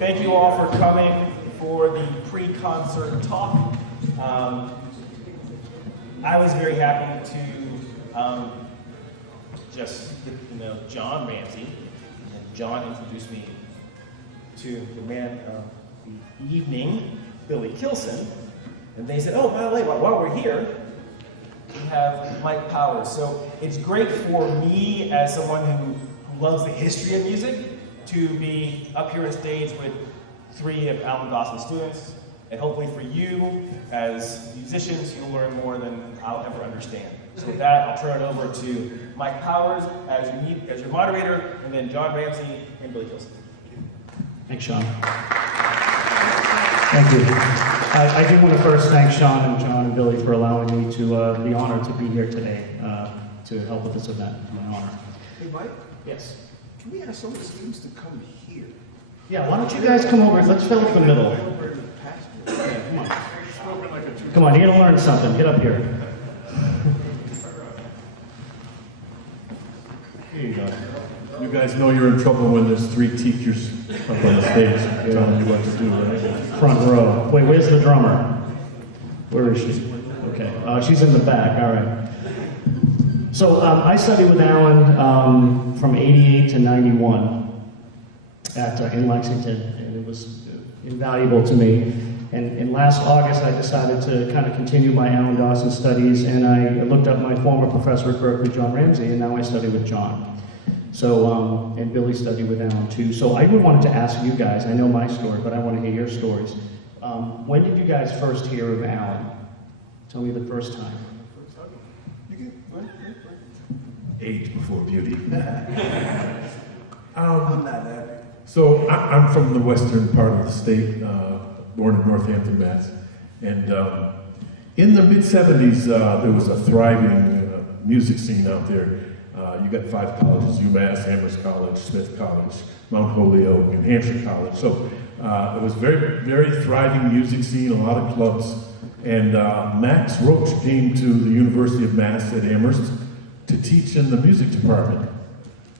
Thank you all for coming for the pre-concert talk. I was very happy to just get to know John Ramsey, and John introduced me to the man of the evening, Billy Kilson, and they said, oh, by the way, while we're here, we have Mike Powers. So it's great for me as someone who loves the history of music to be up here on stage with 3 of Alan Dawson's students, and hopefully for you as musicians, you'll learn more than I'll ever understand. So with that, I'll turn it over to Mike Powers as your moderator, and then John Ramsey and Billy Kilson. Thanks, Sean. Thank you. I do want to first thank Sean and John and Billy for allowing me to the honor to be here today to help with this event. It's my honor. Hey, Mike? Yes. Can we ask some of the students to come here? Yeah, why don't you guys come over? Let's fill up the middle. Yeah, come on. Come on, you're going to learn something. Get up here. Here you go. You guys know you're in trouble when there's 3 teachers up on the stage telling you what to do, right? Front row. Wait, where's the drummer? Where is she? Okay, she's in the back, all right. So I studied with Alan from 88 to 91 in Lexington, and it was invaluable to me. And last August, I decided to kind of continue my Alan Dawson studies, and I looked up my former professor at Berkeley, John Ramsey, and now I study with John. So, and Billy studied with Alan too. So I would wanted to ask you guys, I know my story, but I want to hear your stories. When did you guys first hear of Alan? Tell me the first time. Age before beauty. I'm not happy. So I'm from the western part of the state, born in Northampton, Mass. And in the mid-'70s, there was a thriving music scene out there. You got 5 colleges, UMass, Amherst College, Smith College, Mount Holyoke, New Hampshire College. So it was very, very thriving music scene, a lot of clubs. And Max Roach came to the University of Mass at Amherst to teach in the music department.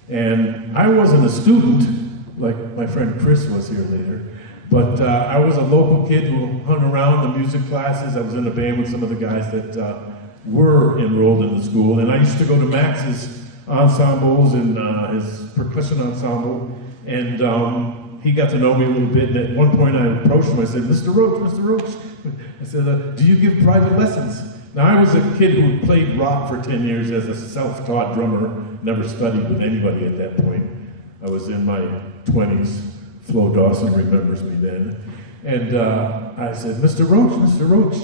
And I wasn't a student, like my friend Chris was here later, but I was a local kid who hung around the music classes. I was in a band with some of the guys that were enrolled in the school, and I used to go to Max's ensembles and his percussion ensemble, and he got to know me a little bit, and at one point I approached him, I said, Mr. Roach, I said, do you give private lessons? Now I was a kid who played rock for 10 years as a self-taught drummer, never studied with anybody at that point. I was in my 20s, Flo Dawson remembers me then, and I said, Mr. Roach,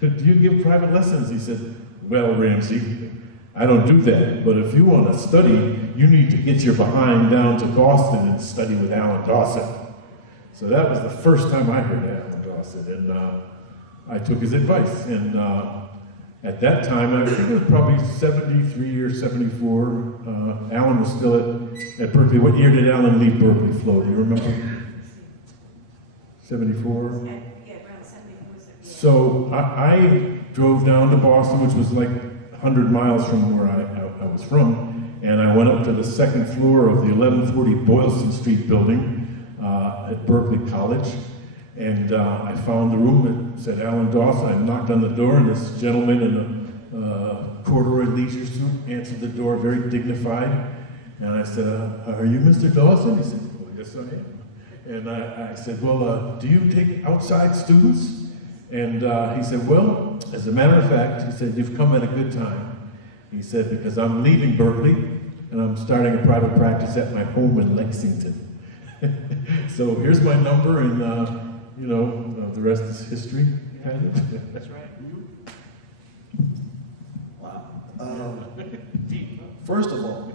do you give private lessons? He said, well, Ramsey, I don't do that, but if you want to study, you need to get your behind down to Boston and study with Alan Dawson. So that was the first time I heard Alan Dawson, and I took his advice. And at that time, I think it was probably 73 or 74, Alan was still at Berkeley. What year did Alan leave Berkeley, Flo? Do you remember? 74? Yeah, around 74. So I drove down to Boston, which was like 100 miles from where I was from, and I went up to the 2nd floor of the 1140 Boylston Street building at Berkeley College, and I found the room that said Alan Dawson. I knocked on the door, and this gentleman in a corduroy leisure suit answered the door, very dignified, and I said, are you Mr. Dawson? He said, well, yes, I am. And I said, well, do you take outside students? And he said, well, as a matter of fact, he said, you've come at a good time. He said, because I'm leaving Berkeley, and I'm starting a private practice at my home in Lexington. So here's my number, and you know, the rest is history, kind of. That's right. Wow. First of all,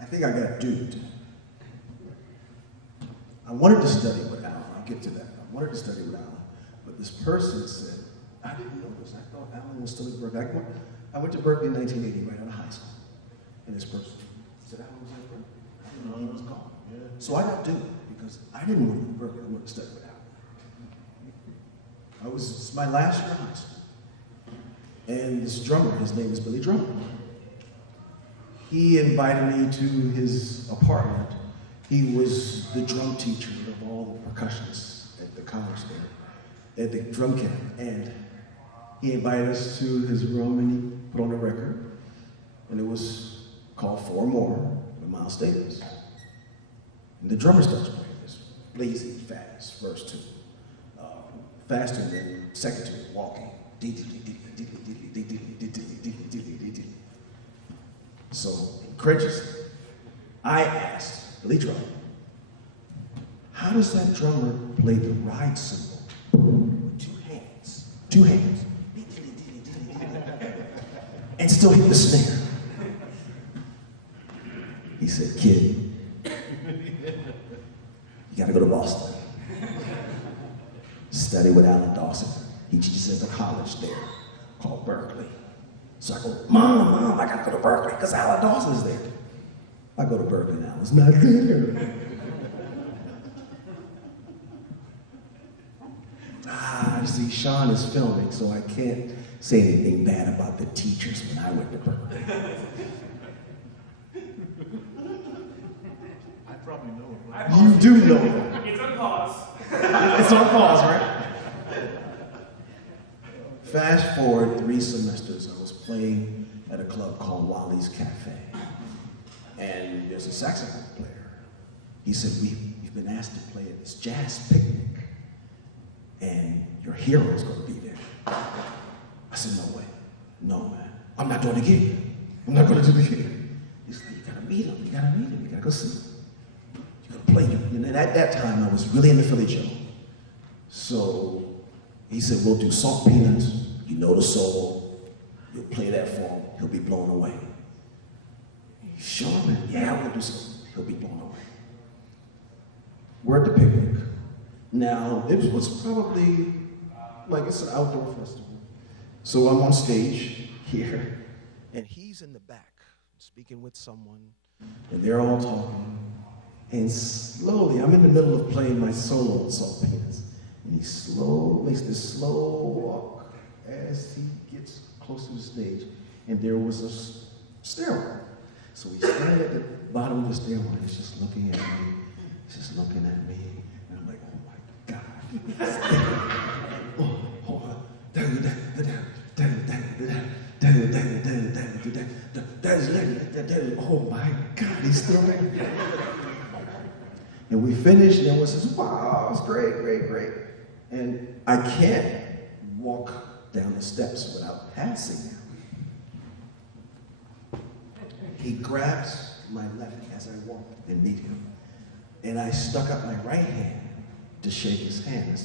I think I got duped. I wanted to study with Alan. I'll get to that. I wanted to study with Alan. But this person said, I didn't know this. I thought Alan was still at Berkeley. I went to Berkeley in 1980, right out of high school. And this person said, Alan was at Berkeley. I didn't know he was gone. So I got duped because I didn't want to go to Berkeley. I wanted to study with Alan. It's my last year of high school. And this drummer, his name is Billy Drummer. He invited me to his apartment He was the drum teacher of all the percussionists at the college there, at the drum camp. And he invited us to his room and he put on a record. And it was called Four More by Miles Davis. And the drummer starts playing this blazing fast verse two. Faster than second two, walking. So, incredulously, I asked the lead drummer, how does that drummer play the ride cymbal with two hands? Two hands. And still hit the snare. He said, kid, you gotta go to Boston. Study with Alan Dawson. He teaches at the college there called Berkeley. So I go, Mom, I gotta go to Berkeley because Alan Dawson's there. I go to Berkeley now, it's not there. See, Sean is filming, so I can't say anything bad about the teachers when I went to Berkeley. I probably know it. Right? You do know it. It's on pause. It's on pause, right? Fast forward 3 semesters, I was playing at a club called Wally's Cafe. And there's a saxophone player. He said, we've been asked to play at this jazz picnic. And your hero's gonna be there. I said, no way. No, man. I'm not doing the gig. I'm not gonna do the gig. He's like, you gotta meet him. You gotta go see him. You gotta play him. And at that time, I was really into Philly Joe. So he said, we'll do Salt Peanuts. You know the soul. You'll play that for him. He'll be blown away. Sure, man. Yeah, we'll do something. He'll be blown away. We're at the picnic. Now, it was probably, it's an outdoor festival. So I'm on stage here, and he's in the back, speaking with someone, and they're all talking. And slowly, I'm in the middle of playing my solo on Salt Peanuts, and he makes this slow walk as he gets close to the stage, and there was a stairwell. So he's standing at the bottom of the stairwell, and he's just looking at me, and I'm like, oh my God. Oh, hold on. Oh my God, he's still there. And we finished, and everyone says, wow, it's great. And I can't walk down the steps without passing him. He grabs my left as I walk and meet him. And I stuck up my right hand to shake his hand.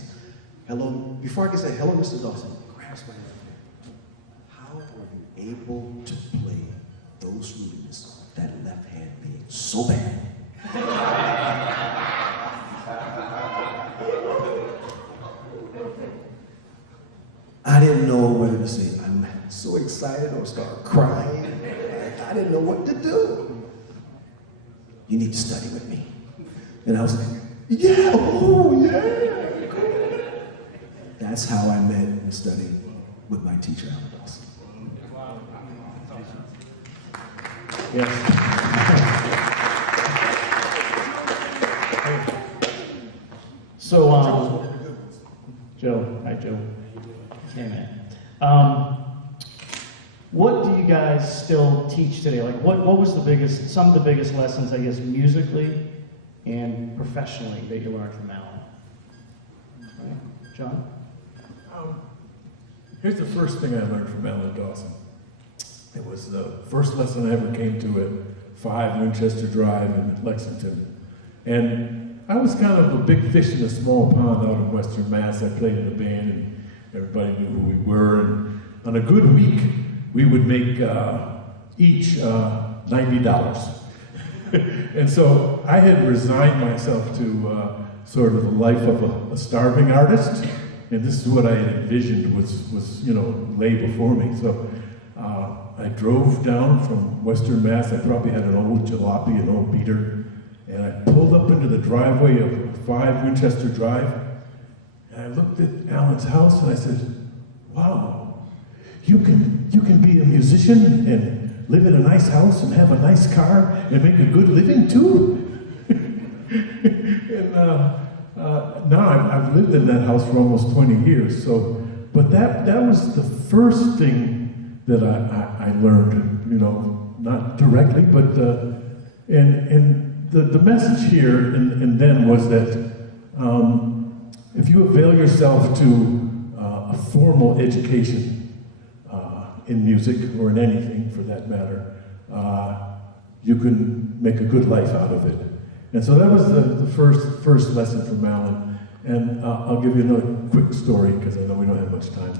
Hello, before I can say, hello, Mr. Dawson, grabs my left hand. How are you able to play those rudiments, that left hand being so bad? I didn't know whether to say, I'm so excited or start crying. I didn't know what to do. You need to study with me. And I was like, yeah, oh yeah. That's how I met and studied with my teacher, Alan Dawson. Yes. So, Joe, hi Joe. Hey man. What do you guys still teach today? Like, what was some of the biggest lessons, I guess, musically and professionally that you learned from Alan? Right? John? Here's the first thing I learned from Alan Dawson. It was the first lesson I ever came to at 5 Winchester Drive in Lexington. And I was kind of a big fish in a small pond out in Western Mass. I played in a band and everybody knew who we were. And on a good week, we would make each $90. And so I had resigned myself to sort of the life of a starving artist. And this is what I had envisioned was lay before me. So I drove down from Western Mass. I probably had an old jalopy, an old beater. And I pulled up into the driveway of 5 Winchester Drive. And I looked at Alan's house and I said, wow, you can be a musician and live in a nice house and have a nice car and make a good living too? And now I've lived in that house for almost 20 years. So, but that was the first thing that I learned. You know, not directly, but and the message here and then was that if you avail yourself to a formal education in music or in anything for that matter, you can make a good life out of it. And so that was the first lesson from Alan. And I'll give you another quick story because I know we don't have much time.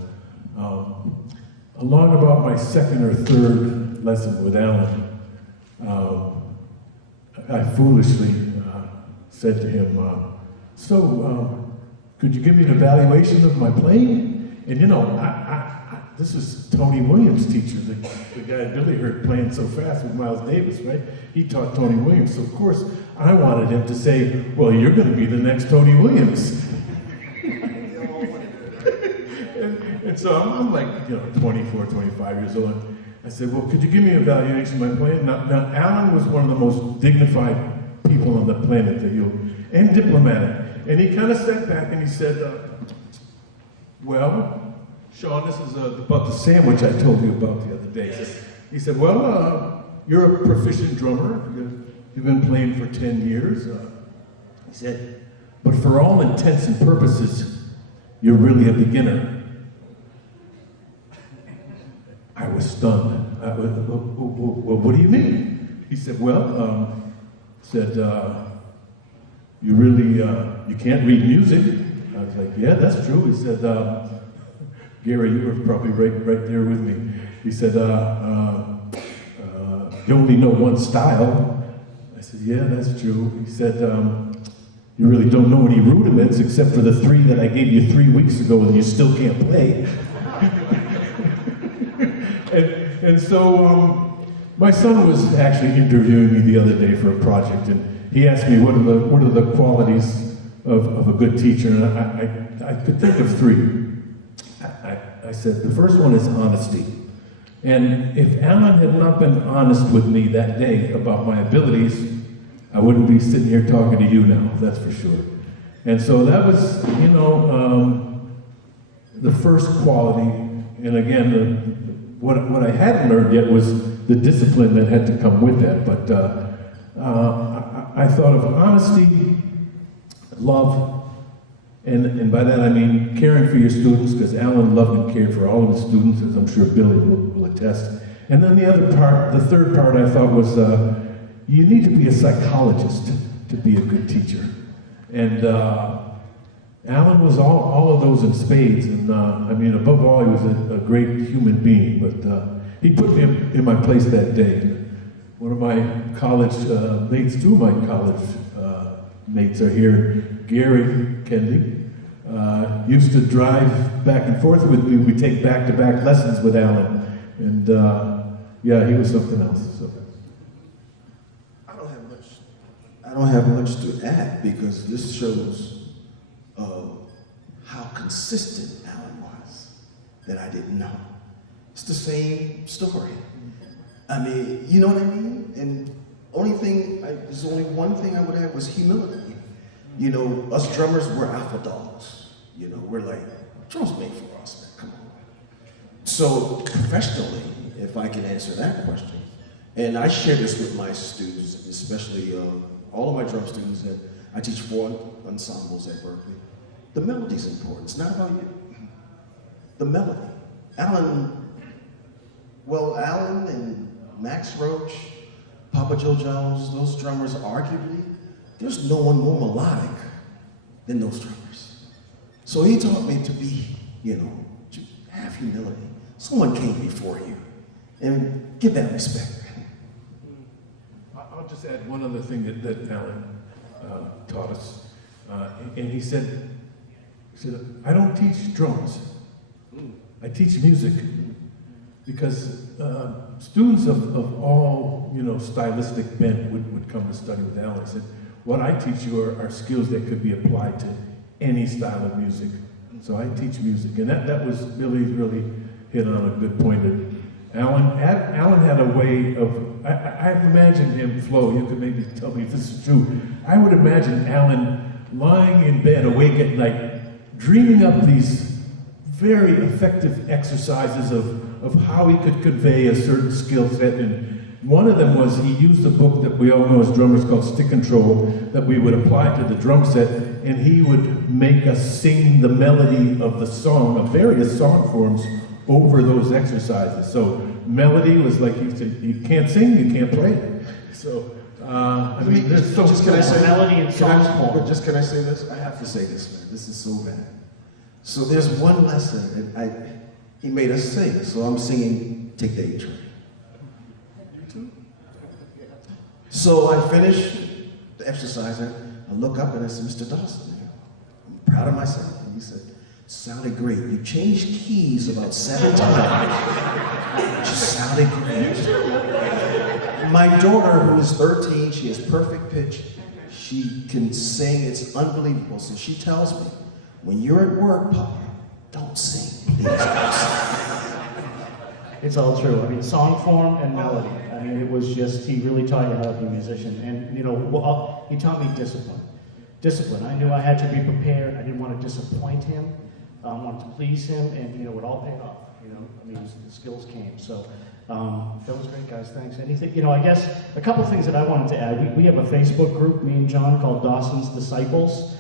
Along about my second or third lesson with Alan, I foolishly said to him, could you give me an evaluation of my playing? And you know, this is Tony Williams' teacher, the guy Billy heard playing so fast with Miles Davis, right? He taught Tony Williams, so of course I wanted him to say, well, you're going to be the next Tony Williams. and so I'm like, you know, 24, 25 years old. I said, well, could you give me an evaluation of my playing? Now, Alan was one of the most dignified people on the planet and diplomatic. And he kind of sat back and he said, well, Sean, this is about the sandwich I told you about the other day. He said, well, you're a proficient drummer. You've been playing for 10 years. He said, but for all intents and purposes, you're really a beginner. I was stunned. Well, what do you mean? He said, well, you really, you can't read music. I was like, yeah, that's true. He said, Gary, you were probably right there with me. He said, you only know one style. I said, yeah, that's true. He said, you really don't know any rudiments except for the 3 that I gave you 3 weeks ago and you still can't play. and so my son was actually interviewing me the other day for a project, and he asked me what are the qualities of a good teacher, and I could think of 3. I said, the first one is honesty. And if Alan had not been honest with me that day about my abilities, I wouldn't be sitting here talking to you now, that's for sure. And so that was, you know, the first quality. And again, what I hadn't learned yet was the discipline that had to come with that. But I thought of honesty, love, and by that I mean caring for your students, because Alan loved and cared for all of his students, as I'm sure Billy will attest. And then the third part I thought was, you need to be a psychologist to be a good teacher. And Alan was all of those in spades, and I mean, above all, he was a great human being, but he put me in my place that day. One of my college mates, 2 of my college mates are here. Gary Kendi used to drive back and forth with me. We take back-to-back lessons with Alan, and yeah, he was something else. So. I don't have much to add because this shows how consistent Alan was that I didn't know. It's the same story. I mean, you know what I mean? And there's only one thing I would add was humility. You know, us drummers, we're alpha dogs. You know, we're like, drums made for us, man, come on. So professionally, if I can answer that question, and I share this with my students, especially all of my drum students, that I teach 4 ensembles at Berkeley. The melody's important. It's not about you. The melody. Alan and Max Roach, Papa Joe Jones, those drummers, arguably, there's no one more melodic than those drummers. So he taught me to be, you know, to have humility. Someone came before you, and give that respect. I'll just add one other thing that Alan taught us. And he said, I don't teach drums. I teach music. Because students of all, you know, stylistic bent would come to study with Alan. He said, what I teach you are skills that could be applied to any style of music. So I teach music. And that was Billy really hit on a good point. Alan had a way of, I imagined him, Flo, you could maybe tell me if this is true. I would imagine Alan lying in bed awake at night, dreaming up these very effective exercises of how he could convey a certain skill set. And one of them was he used a book that we all know as drummers called Stick Control that we would apply to the drum set, and he would make us sing the melody of the song, of various song forms, over those exercises. So melody was like, he said, you can't sing, you can't play. So, I mean, there's so just can I say melody and song form. But just can I say this? I have to say this, man. This is so bad. So there's one lesson that he made us sing. So I'm singing Take the A Train. So I finished the exercise, and I look up and I said, Mr. Dawson, I'm proud of myself. And he said, sounded great. You changed keys about 7 times. Just sounded great. My daughter, who is 13, she has perfect pitch. She can sing, it's unbelievable. So she tells me, when you're at work, Papa, don't sing. Please don't sing. It's all true. I mean, song form and melody. I mean, it was just, he really taught you how to be a musician. And, you know, he taught me discipline. Discipline. I knew I had to be prepared. I didn't want to disappoint him. I wanted to please him, and, you know, it all paid off. You know, I mean, the skills came. So, that was great, guys. Thanks. Anything, you know, I guess a couple things that I wanted to add. We have a Facebook group, me and John, called Dawson's Disciples.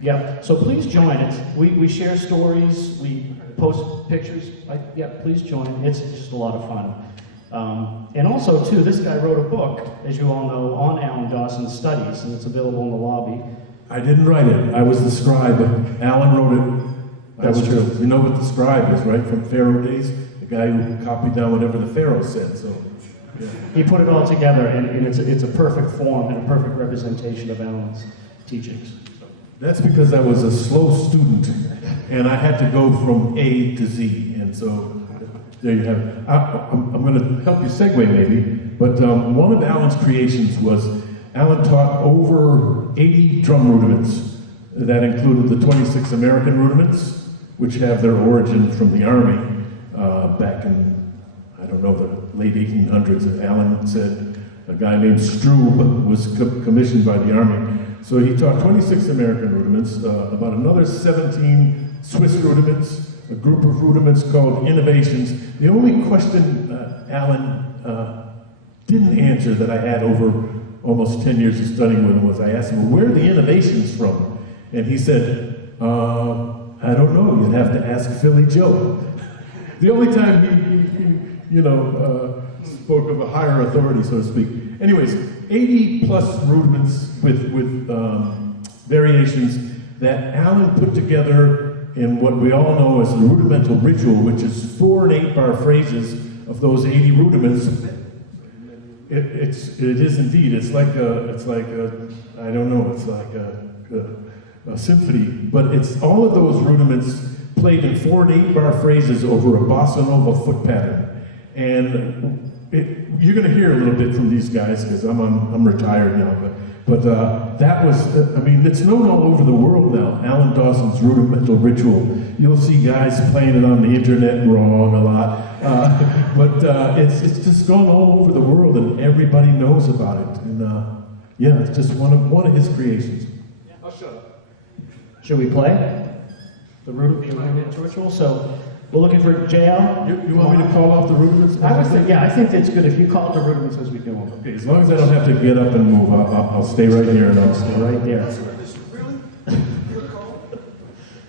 Yeah, so please join it. We share stories, we post pictures. Yeah, please join. It's just a lot of fun. And also, too, this guy wrote a book, as you all know, on Alan Dawson's studies, and it's available in the lobby. I didn't write it. I was the scribe. Alan wrote it. That's true. You know what the scribe is, right? From Pharaoh days? The guy who copied down whatever the Pharaoh said. So, yeah. He put it all together, and it's a perfect form and a perfect representation of Alan's teachings. That's because I was a slow student, and I had to go from A to Z, and so there you have it. I'm going to help you segue maybe, but one of Alan's creations was Alan taught over 80 drum rudiments. That included the 26 American rudiments, which have their origin from the Army back in, I don't know, the late 1800s. Alan said a guy named Strube was commissioned by the Army. So he taught 26 American rudiments, about another 17 Swiss rudiments, a group of rudiments called innovations. The only question Alan didn't answer that I had over almost 10 years of studying with him was I asked him, well, where are the innovations from? And he said, I don't know, you'd have to ask Philly Joe. The only time he spoke of a higher authority, so to speak. Anyways, 80 plus rudiments with variations that Alan put together in what we all know as the rudimental ritual, which is 4 and 8 bar phrases of those 80 rudiments. It is indeed. It's like I don't know. It's like a symphony, but it's all of those rudiments played in 4 and 8 bar phrases over a bossa nova foot pattern, and you're going to hear a little bit from these guys because I'm retired now, but that was, I mean, it's known all over the world now. Alan Dawson's Rudimental Ritual. You'll see guys playing it on the internet wrong a lot, but it's just gone all over the world and everybody knows about it. And yeah, it's just one of his creations. I'll shut up. Should we play the Rudimental Ritual? So. We're looking for JL. You want me to call off the rudiments? I think that's good if you call it the rudiments as we do them. Okay, as long as I don't have to get up and move, I'll stay right here and I'll stay Right there. Really?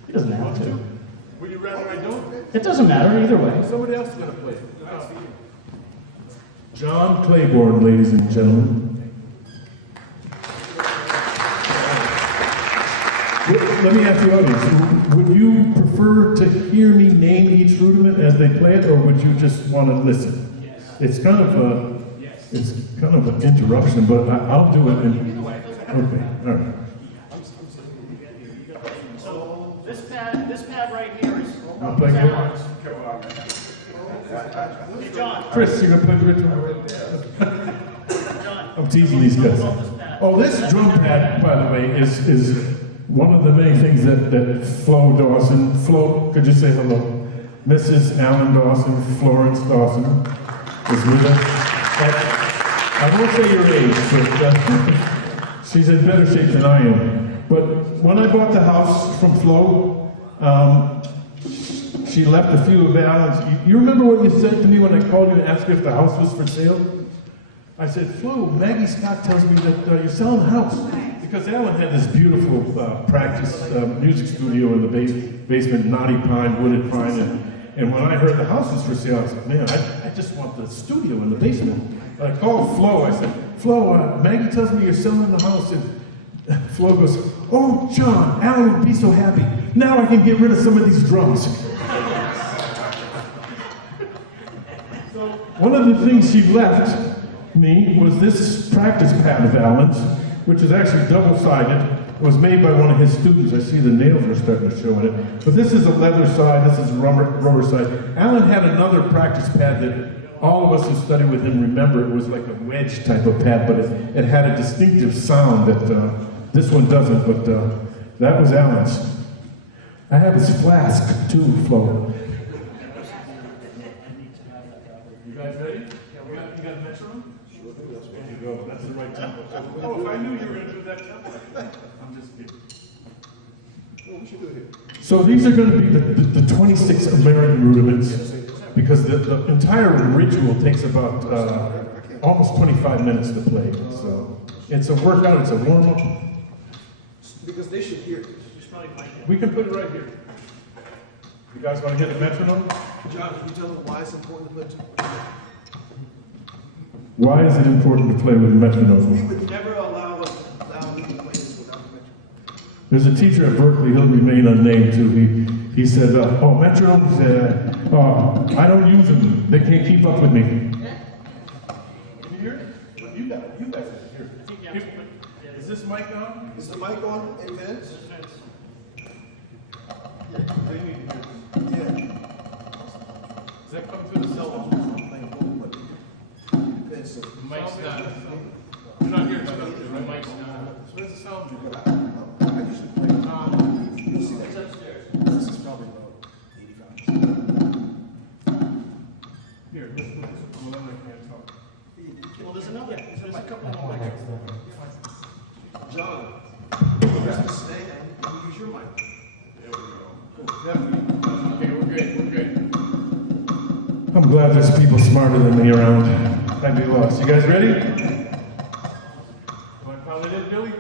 He doesn't have to. Would you rather I don't? It doesn't matter either way. Somebody else is going to play. John Claiborne, ladies and gentlemen. Let me ask the audience, would you prefer to hear me name each rudiment as they play it, or would you just want to listen? Yes. It's kind of an interruption, but I'll do it. Okay, all right. So this pad right here is I'll play Hey, John. Chris, you're gonna play the ritual? John. I'm teasing these guys. Oh, this drum pad, by the way, is one of the many things that Flo Dawson, Flo, could you say hello? Mrs. Alan Dawson, Florence Dawson, is with us. I won't say your age, but she's in better shape than I am. But when I bought the house from Flo, she left a few of Alan's. You remember what you said to me when I called you and asked you if the house was for sale? I said, Flo, Maggie Scott tells me that you're selling the house. Because Alan had this beautiful practice music studio in the basement, knotty pine, wooded pine. And when I heard the house was for sale, I said, man, I just want the studio in the basement. And I called Flo. I said, Flo, Maggie tells me you're selling the house. And Flo goes, oh, John, Alan would be so happy. Now I can get rid of some of these drums. So one of the things she left me was this practice pad of Alan's, which is actually double-sided. It was made by one of his students. I see the nails are starting to show in it. But this is a leather side, this is a rubber side. Alan had another practice pad that all of us who studied with him remember. It was like a wedge type of pad, but it had a distinctive sound that this one doesn't, but that was Alan's. I have his flask too, Flo. You guys ready? You got a metronome? There you go. That's the right tempo. Oh, if I knew you were going to do that tempo. I'm just kidding. Oh, we should do it here. So these are going to be the 26 American rudiments, because the entire ritual takes about almost 25 minutes to play. So it's a workout, it's a warm-up. Because they should hear it. We can put it right here. You guys want to hit the metronome? John, can you tell them why it's important to play two? Why is it important to play with a metronome? We would never allow me to play this without the metronome. There's a teacher at Berkeley, he'll remain unnamed too. He said, oh, metronomes, I don't use them. They can't keep up with me. Can you hear it? You got it. You guys can hear it. Is this mic on? Is the mic on? Hey, Vince? They need to hear this. Yeah. Does that come through the cell phone? Vince, Mike's not. You're not hearing stuff, right? Mike's not. So where's the sound? I usually play. You'll see that. It's upstairs. This is probably about 85. Here, let's move this. Well, then I can't talk. Well, there's a couple of microphones. John, you have to stay and use your mic. There we go. Okay, we're good. We're good. I'm glad there's people smarter than me around. I'd be lost. You guys ready? Want to count it in, Billy?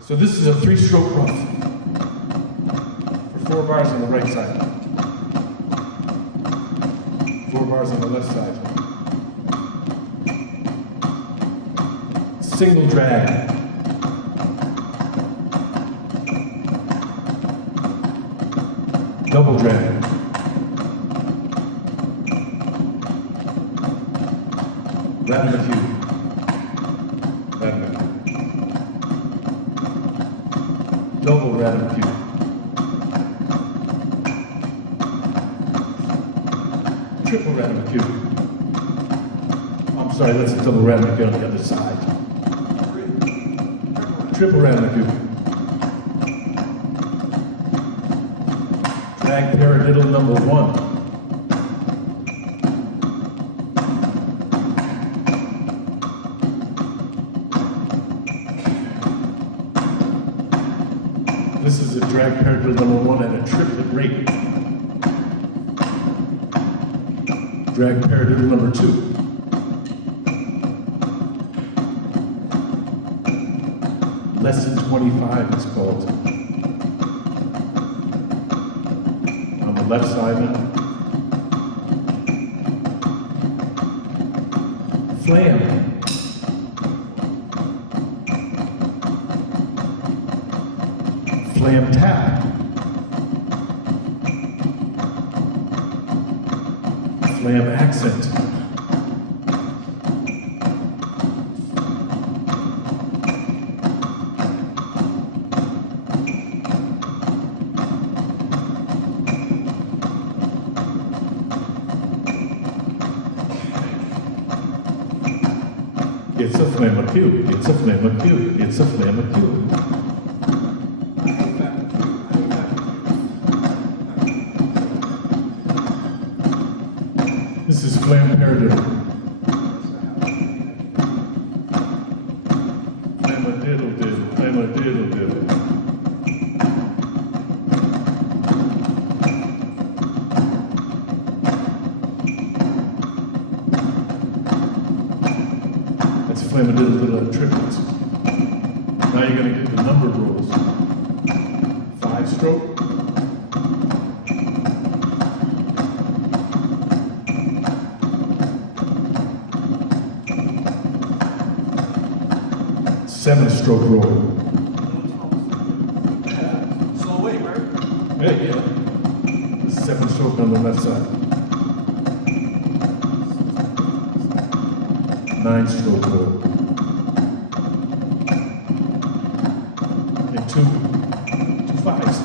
So this is a 3-stroke rough for 4 bars on the right side, 4 bars on the left side. Single drag. Double drag. Rudimental. Rudimental. Double Rudimental. Triple Rudimental. I'm sorry, that's a double Rudimental on the other side. Triple Rudimental. Drag paradiddle number 1. This is a drag paradiddle number 1 at a triplet rate. Drag paradiddle number 2. Lesson 25 it's called. On the left side now. Flam. Flam tap. Flam accent. It's a flamacue. It's a flamacue. It's a flamacue. paradiddle. Flam-a-diddle diddle, flam-a-diddle diddle. That's flam-a-diddle diddle and triplets. Now you're going to get the numbered rolls. 5-stroke. 7-stroke roll. Slow wait, right? Hey, yeah. 7-stroke on the left side. 9-stroke roll. And two 5s.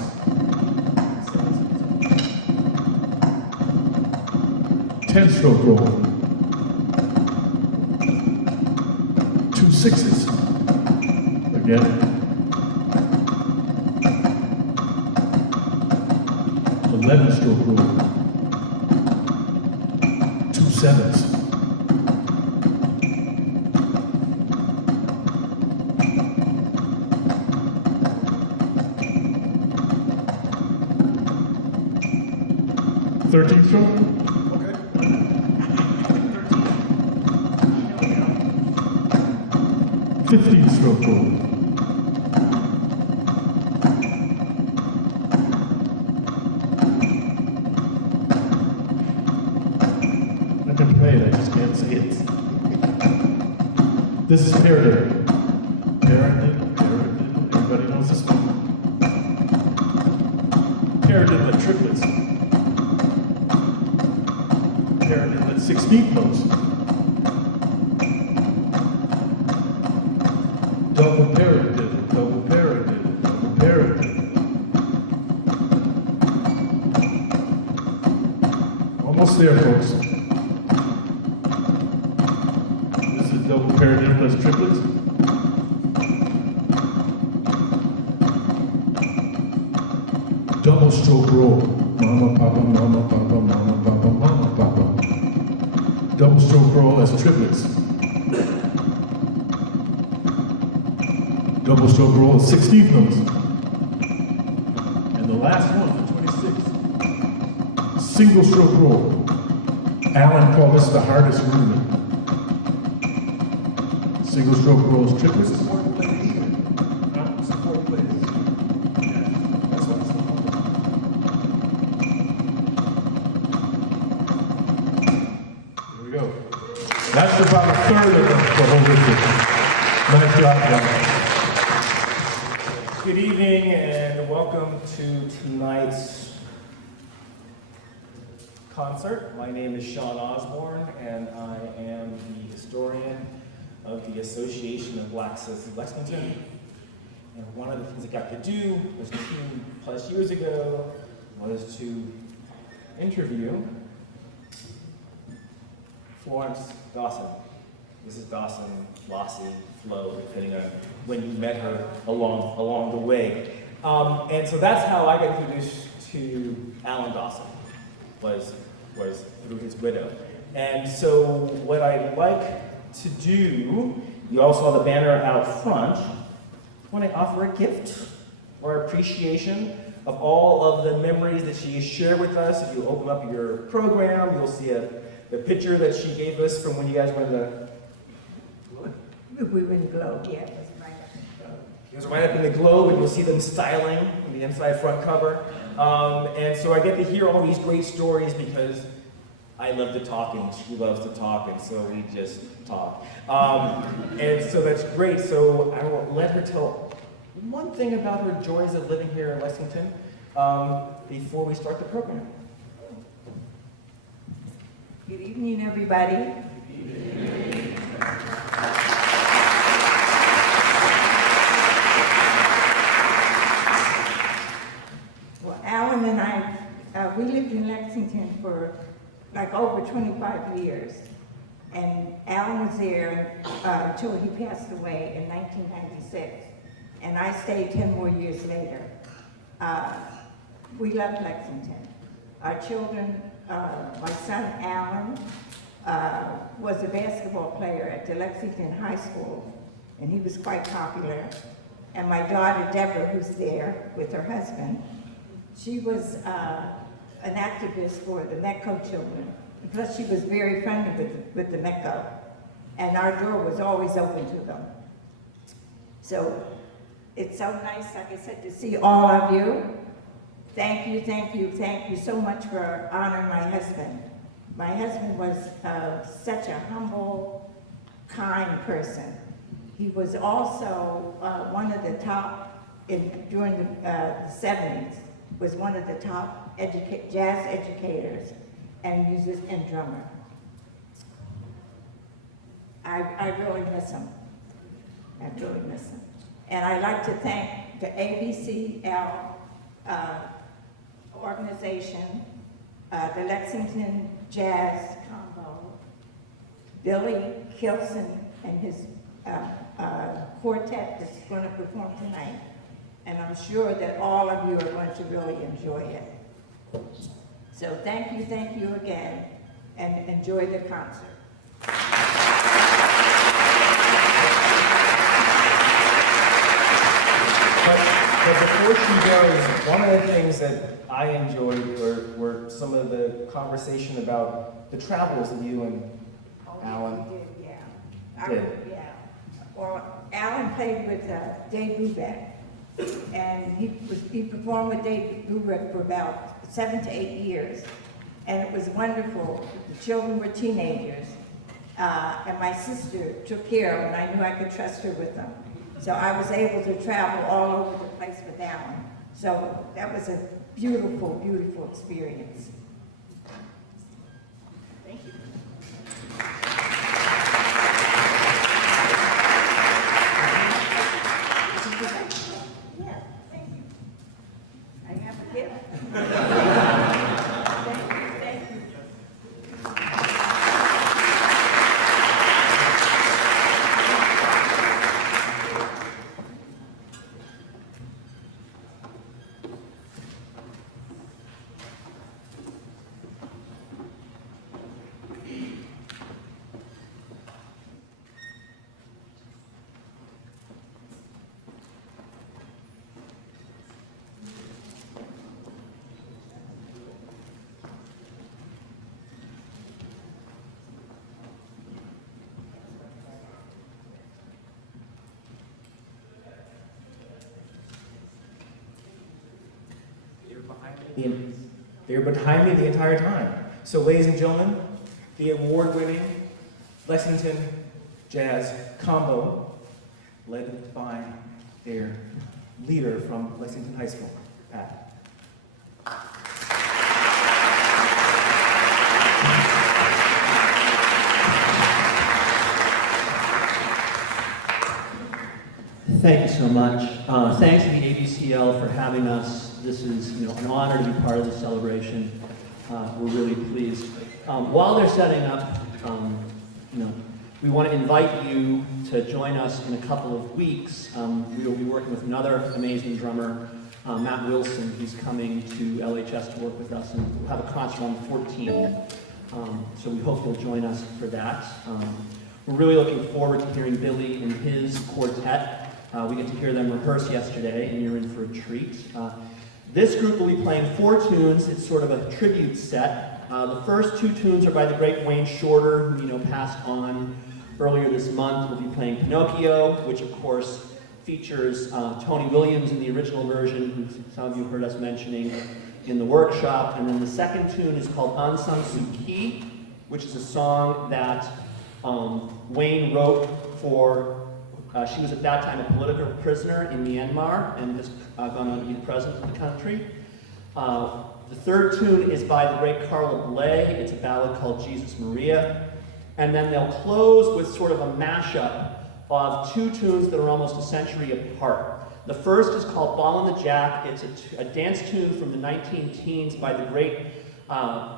10-stroke roll. 2 6s. Again. 11-stroke roll. 2 7s. 13-stroke. Okay. 15-stroke roll. I can play it, I just can't say it. This is paradiddle. Paradiddle, paradiddle. Everybody knows this one. Paradiddle at triplets. Paradiddle at 16th notes. Double paradiddle, double paradiddle, double paradiddle. Almost there, folks. This is double paradiddle as triplets. Double stroke roll. Mama, papa, mama, papa, mama, papa, mama, papa. Double stroke roll as triplets. Double stroke roll as 16th notes. And the last one for 26. Single stroke roll. Alan called this the hardest rudiment. Single stroke roll as triplets. Support play it even. Support play it even. That's what it's about. Here we go. That's about a third of the whole district. Nice job, John. Good evening and welcome to tonight's concert. My name is Sean Osborne and I am the historian of the Association of Black Citizens of Lexington. And one of the things I got to do was 2+ years ago was to interview Florence Dawson. This is Dawson, Flossie, Flo, depending on when you met her along the way. And so that's how I got introduced to Alan Dawson, was through his widow. And so what I'd like to do, you all saw the banner out front, I want to offer a gift or appreciation of all of the memories that she has shared with us. If you open up your program, you'll see the picture that she gave us from when you guys were in the We were in the Globe, yeah, it was right up in the Globe. It was right up in the Globe, and you'll see them styling on the inside front cover. And so I get to hear all these great stories because I love to talk and she loves to talk, and so we just talk. And so that's great. So I will let her tell one thing about her joys of living here in Lexington before we start the program. Good evening, everybody. Well, Alan and I, we lived in Lexington for like over 25 years. And Alan was there until he passed away in 1996. And I stayed 10 more years later. We left Lexington. Our children, my son Alan was a basketball player at the Lexington High School, and he was quite popular. And my daughter, Deborah, who's there with her husband, she was an activist for the METCO children. Plus, she was very friendly with the METCO, and our door was always open to them. So it's so nice, like I said, to see all of you. Thank you, thank you, thank you so much for honoring my husband. My husband was such a humble, kind person. He was also one of the top, during the 70s, was one of the top jazz educators and musician and drummer. I really miss him. I really miss him. And I'd like to thank the ABCL organization, the Lexington Jazz Combo, Billy Kilson and his quartet that's going to perform tonight. And I'm sure that all of you are going to really enjoy it. So thank you again, and enjoy the concert. But before she goes, one of the things that I enjoyed were some of the conversation about the travels that you and Alan Did, yeah. did. Yeah. Well, Alan played with Dave Brubeck, and he performed with Dave Brubeck for about 7 to 8 years, and it was wonderful. The children were teenagers, and my sister took care of them, and I knew I could trust her with them. So I was able to travel all over the place with Alan. So that was a beautiful, beautiful experience. Thank you. Yeah, thank you. I have a gift. Thank you. They were behind me the entire time. So ladies and gentlemen, the award-winning Lexington Jazz Combo, led by their leader from Lexington High School, Pat. Thank you so much. Thanks to the ABCL for having us. This is, an honor to be part of the celebration. We're really pleased. While they're setting up, we want to invite you to join us in a couple of weeks. We will be working with another amazing drummer, Matt Wilson. He's coming to LHS to work with us, and we'll have a concert on the 14th. So we hope you'll join us for that. We're really looking forward to hearing Billy and his quartet. We get to hear them rehearse yesterday, and you're in for a treat. This group will be playing 4 tunes. It's sort of a tribute set. The first 2 tunes are by the great Wayne Shorter, who passed on earlier this month. We'll be playing Pinocchio, which of course features Tony Williams in the original version, who some of you heard us mentioning in the workshop. And then the second tune is called Aung Suu Kyi, which is a song that Wayne wrote for. She was at that time a political prisoner in Myanmar and has gone on to be the president of the country. The third tune is by the great Carla Bley. It's a ballad called Jesus Maria. And then they'll close with sort of a mashup of 2 tunes that are almost a century apart. The first is called Ball in the Jack. It's a dance tune from the 19-teens by the great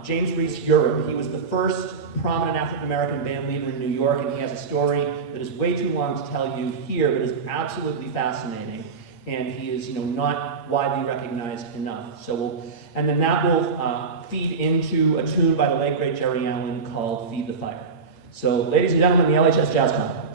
James Reese Europe. He was the first prominent African-American band leader in New York, and he has a story that is way too long to tell you here, but is absolutely fascinating. and he is, not widely recognized enough. And then that will feed into a tune by the late great Jerry Allen called "Feed the Fire." So, ladies and gentlemen, the LHS Jazz Club.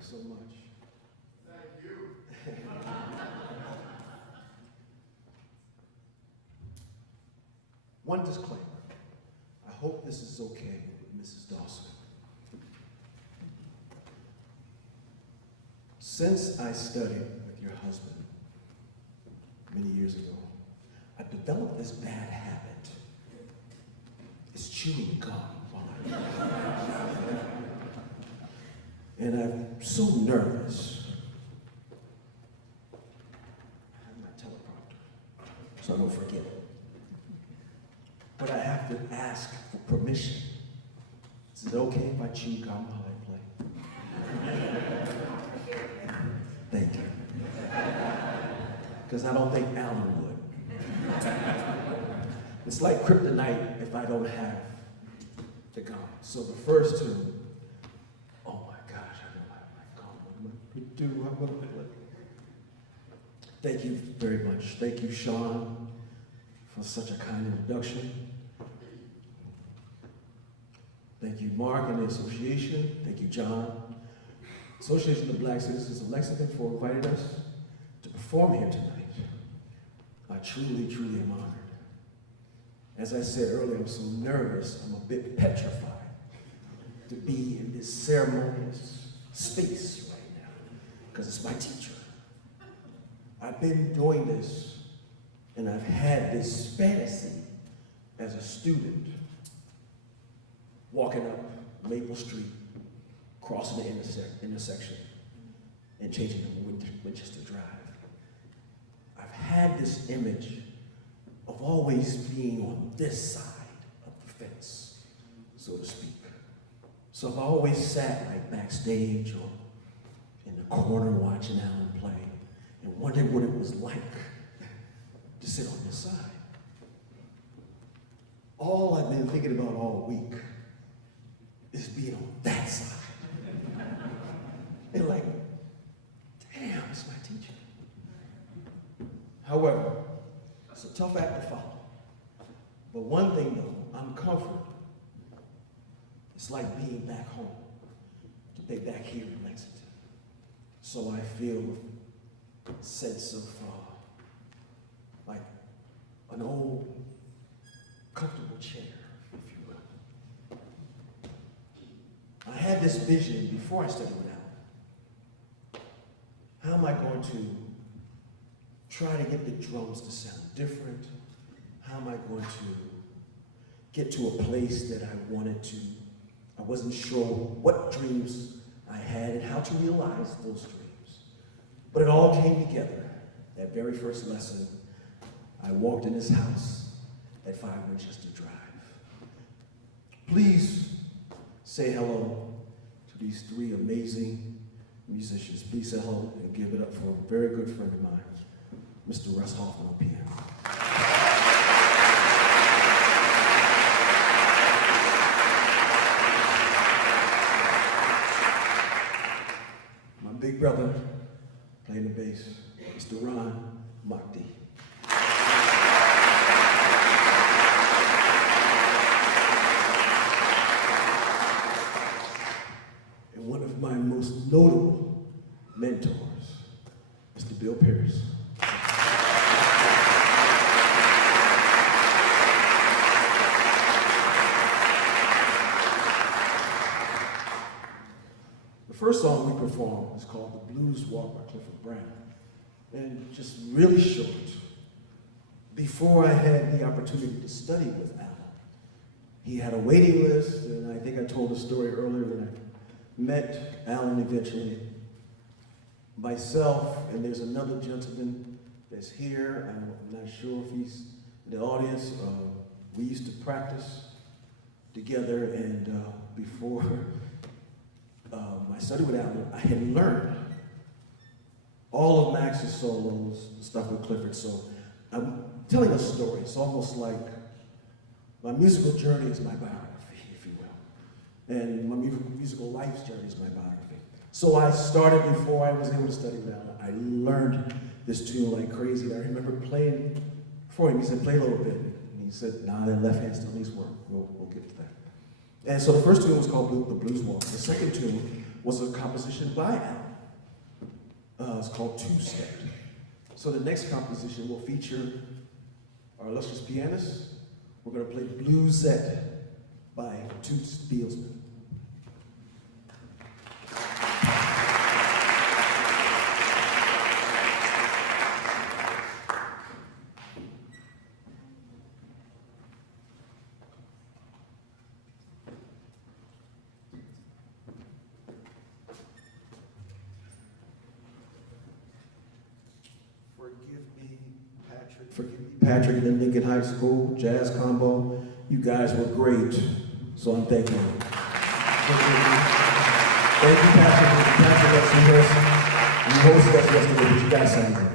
So much. Thank you. One disclaimer. I hope this is okay with Mrs. Dawson. Since I studied with your husband many years ago, I've developed this bad habit. It's chewing gum while I and I'm so nervous. I have my teleprompter, so I don't forget it. But I have to ask for permission. Is it okay if I chew gum while I play? Thank you. Because I don't think Alan would. It's like kryptonite if I don't have the gum. So the first two, oh my gosh, I don't have my gum. What am I going to do? I'm going to do it. Thank you very much. Thank you, Sean, for such a kind introduction. Thank you, Mark and the association. Thank you, John. Association of Black Citizens of Lexington for inviting us to perform here tonight. I truly, truly am honored. As I said earlier, I'm so nervous, I'm a bit petrified to be in this ceremonious space right now, because it's my teacher. I've been doing this, and I've had this fantasy as a student, walking up Maple Street, crossing the intersection, and changing to Winchester Drive. I've had this image of always being on this side of the fence, so to speak. So I've always sat like backstage or in the corner watching Alan play and wondering what it was like to sit on this side. All I've been thinking about all all week is being on that side. And like, damn, it's my teacher. However, it's a tough act to follow. But one thing though, I'm comforted. It's like being back home, to be back here in Lexington. So I feel a sense of like an old, comfortable chair, if you will. I had this vision before I studied with Alan. How am I going to try to get the drums to sound different? How am I going to get to a place that I wanted to? I wasn't sure what dreams I had and how to realize those dreams. But it all came together. That very first lesson, I walked in his house at 5 Winchester Drive. Please say hello to these three amazing musicians. Please say hello and give it up for a very good friend of mine, Mr. Russ Hoffman on piano. My big brother playing the bass, Mr. Ron Makdi. And one of my most notable mentors, Mr. Bill Pierce. The first song we performed is called The Blues Walk by Clifford Brown. And just really short, before I had the opportunity to study with Alan, he had a waiting list, and I think I told the story earlier when I met Alan eventually. Myself, and there's another gentleman that's here, I'm not sure if he's in the audience. We used to practice together, and before my study with Alan, I had learned all of Max's solos, stuff with Clifford. So I'm telling a story. It's almost like my musical journey is my biography, if you will. And my musical life's journey is my biography. So I started before I was able to study with Alan. I learned this tune like crazy. I remember playing for him. He said, play a little bit. And he said, nah, that left hand still needs work. We'll get to that. And so the first tune was called The Blues Walk. The second tune was a composition by Alan. It's called Two Step. So the next composition will feature our illustrious pianist. We're going to play Bluesette by Toots Thielsman. Forgive me, Patrick, in Lincoln High School, jazz combo. You guys were great, so I'm thanking you. Thank you, Patrick. Patrick, that's the host us yesterday, but you guys sound great.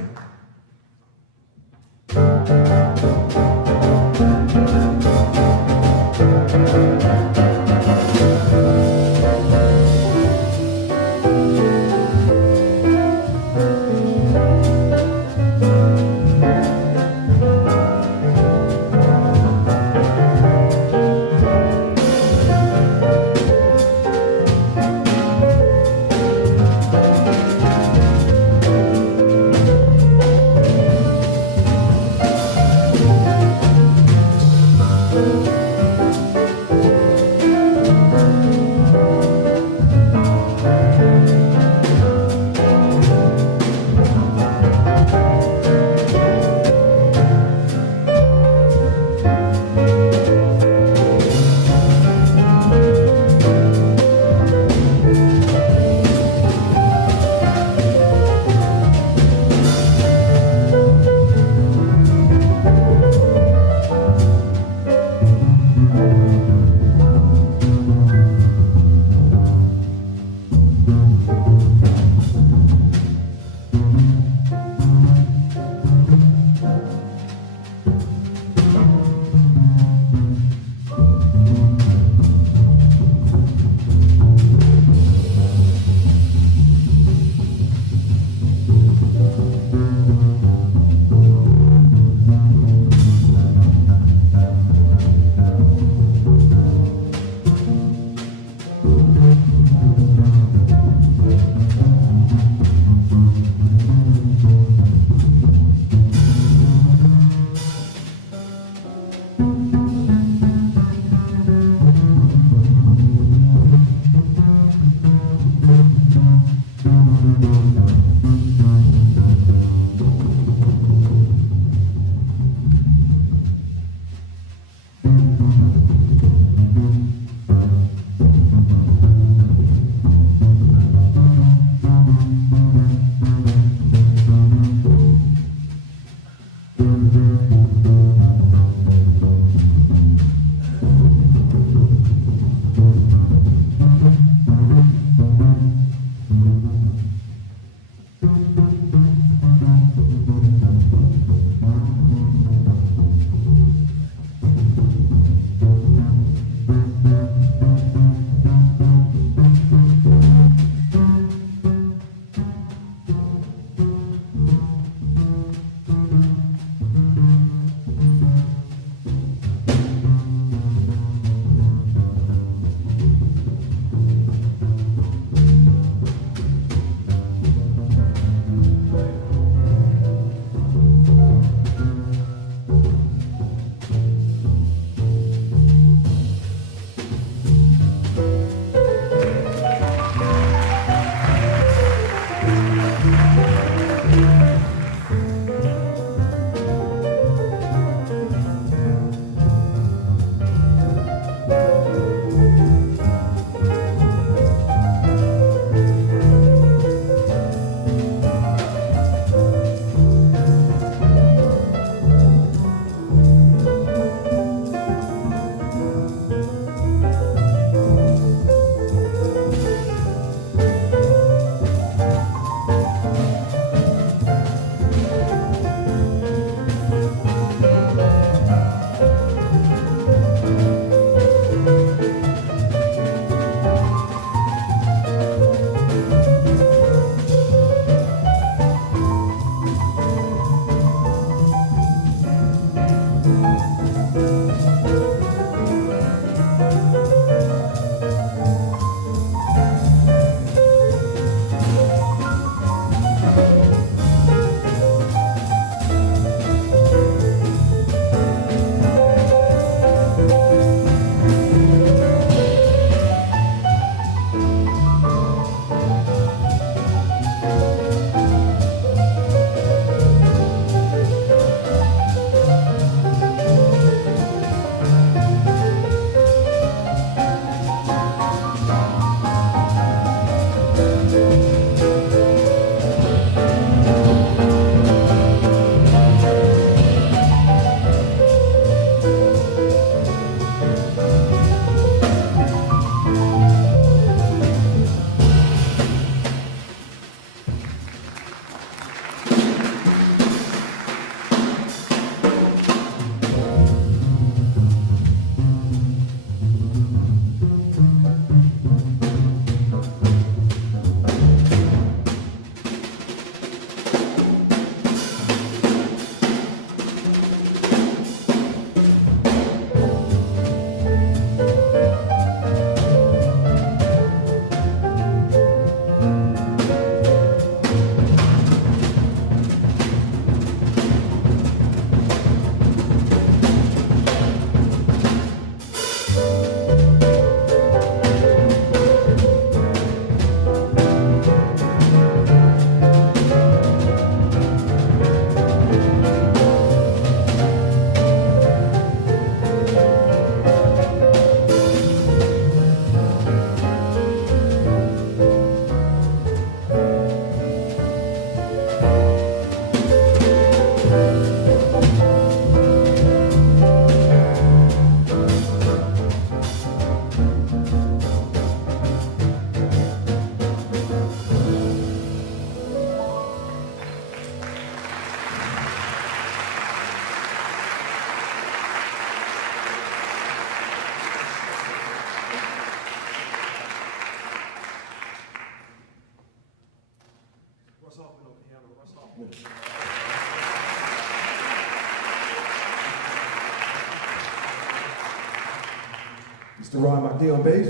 Mr. Ron McNeil on bass.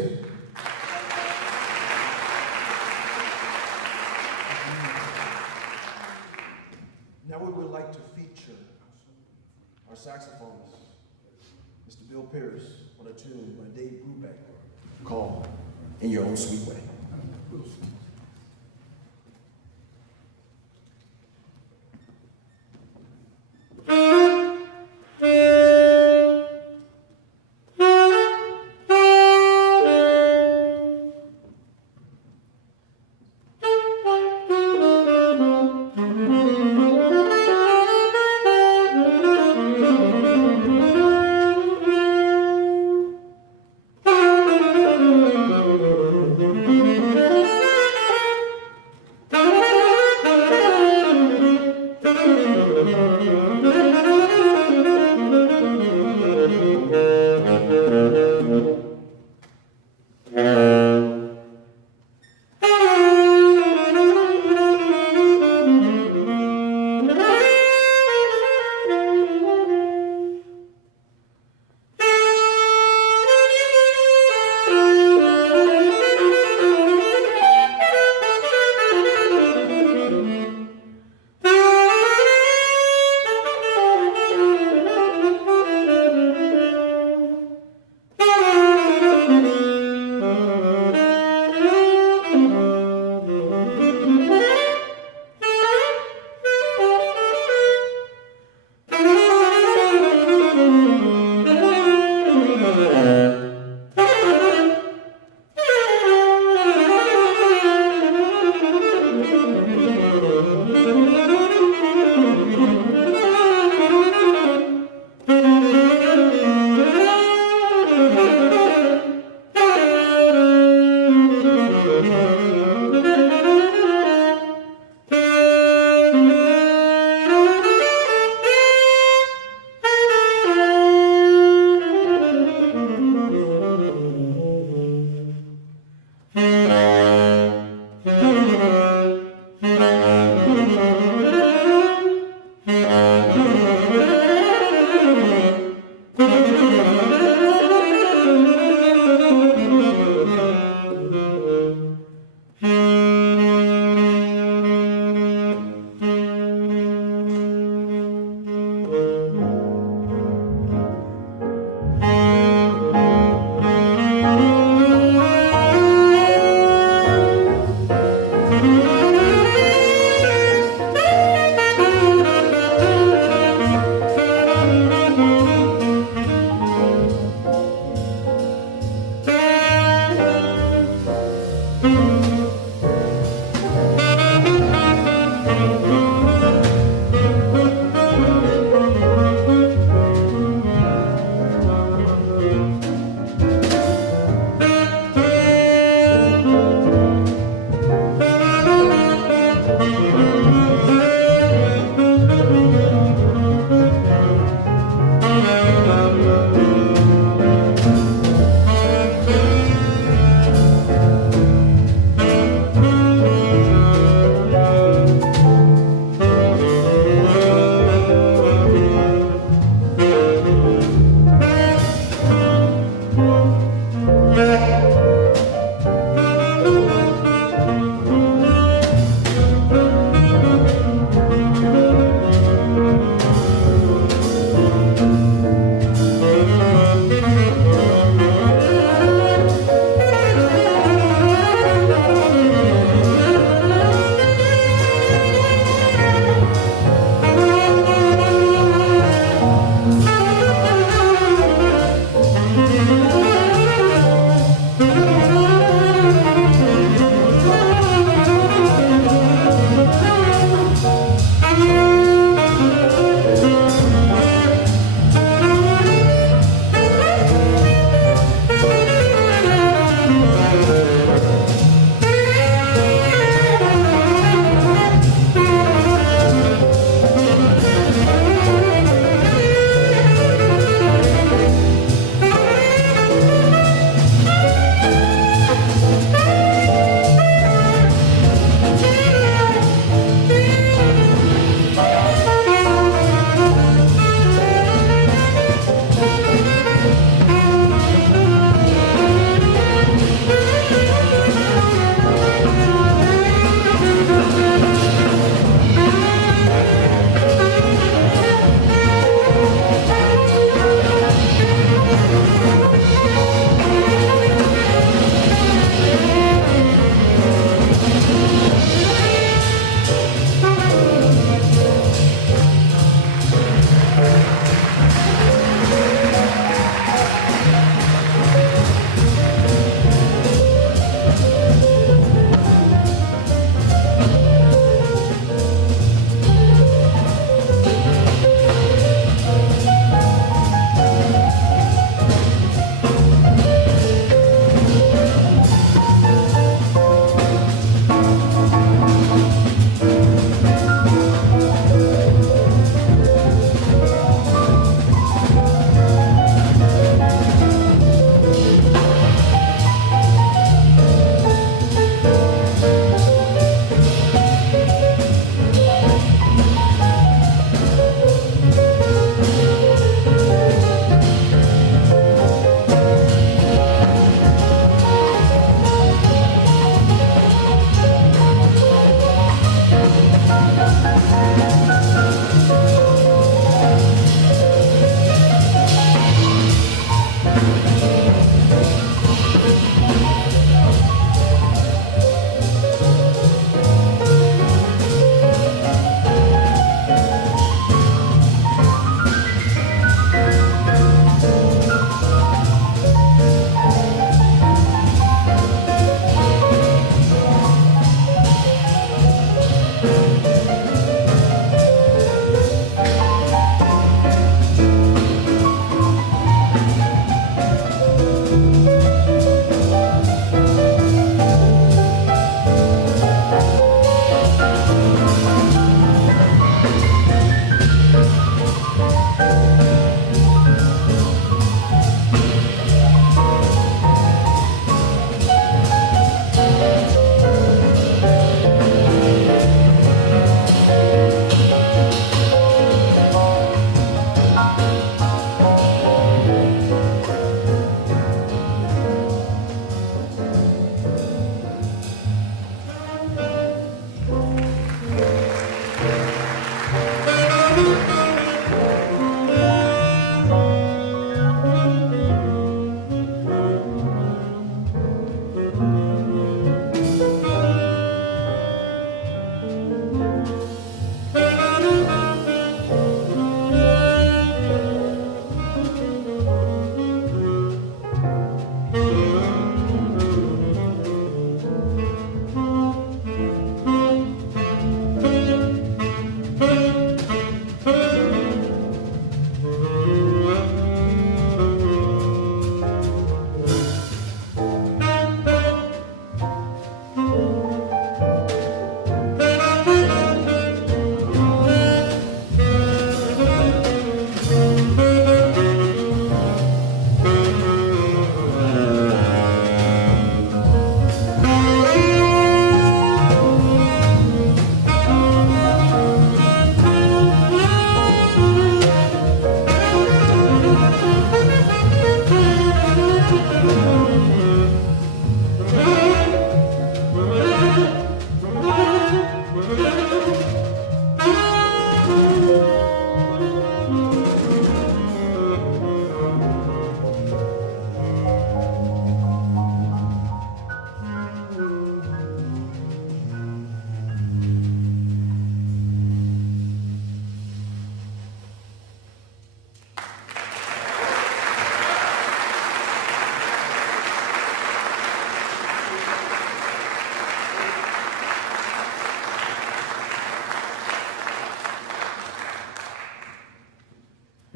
Now we would like to feature our saxophonist, Mr. Bill Pierce, on a tune by Dave Brubeck called In Your Own Sweet Way.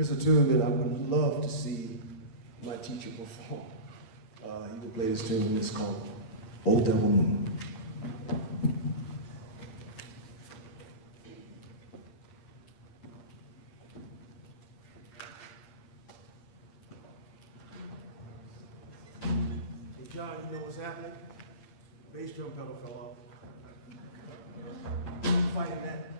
It's a tune that I would love to see my teacher perform. He will play this tune. It's called Old Devil Moon. Hey, John, you know what's happening? Bass drum pedal fell off. Fighting that.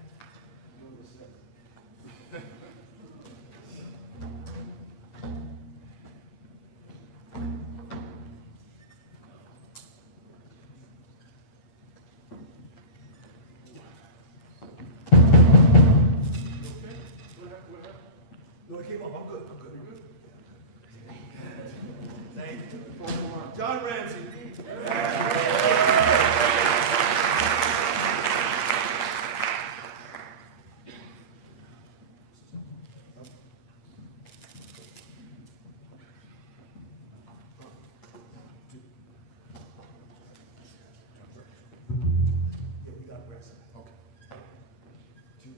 No, it came off. I'm good. I'm good. You good? Thank you. John Ramsey. Yeah, we got rest. Okay. Two.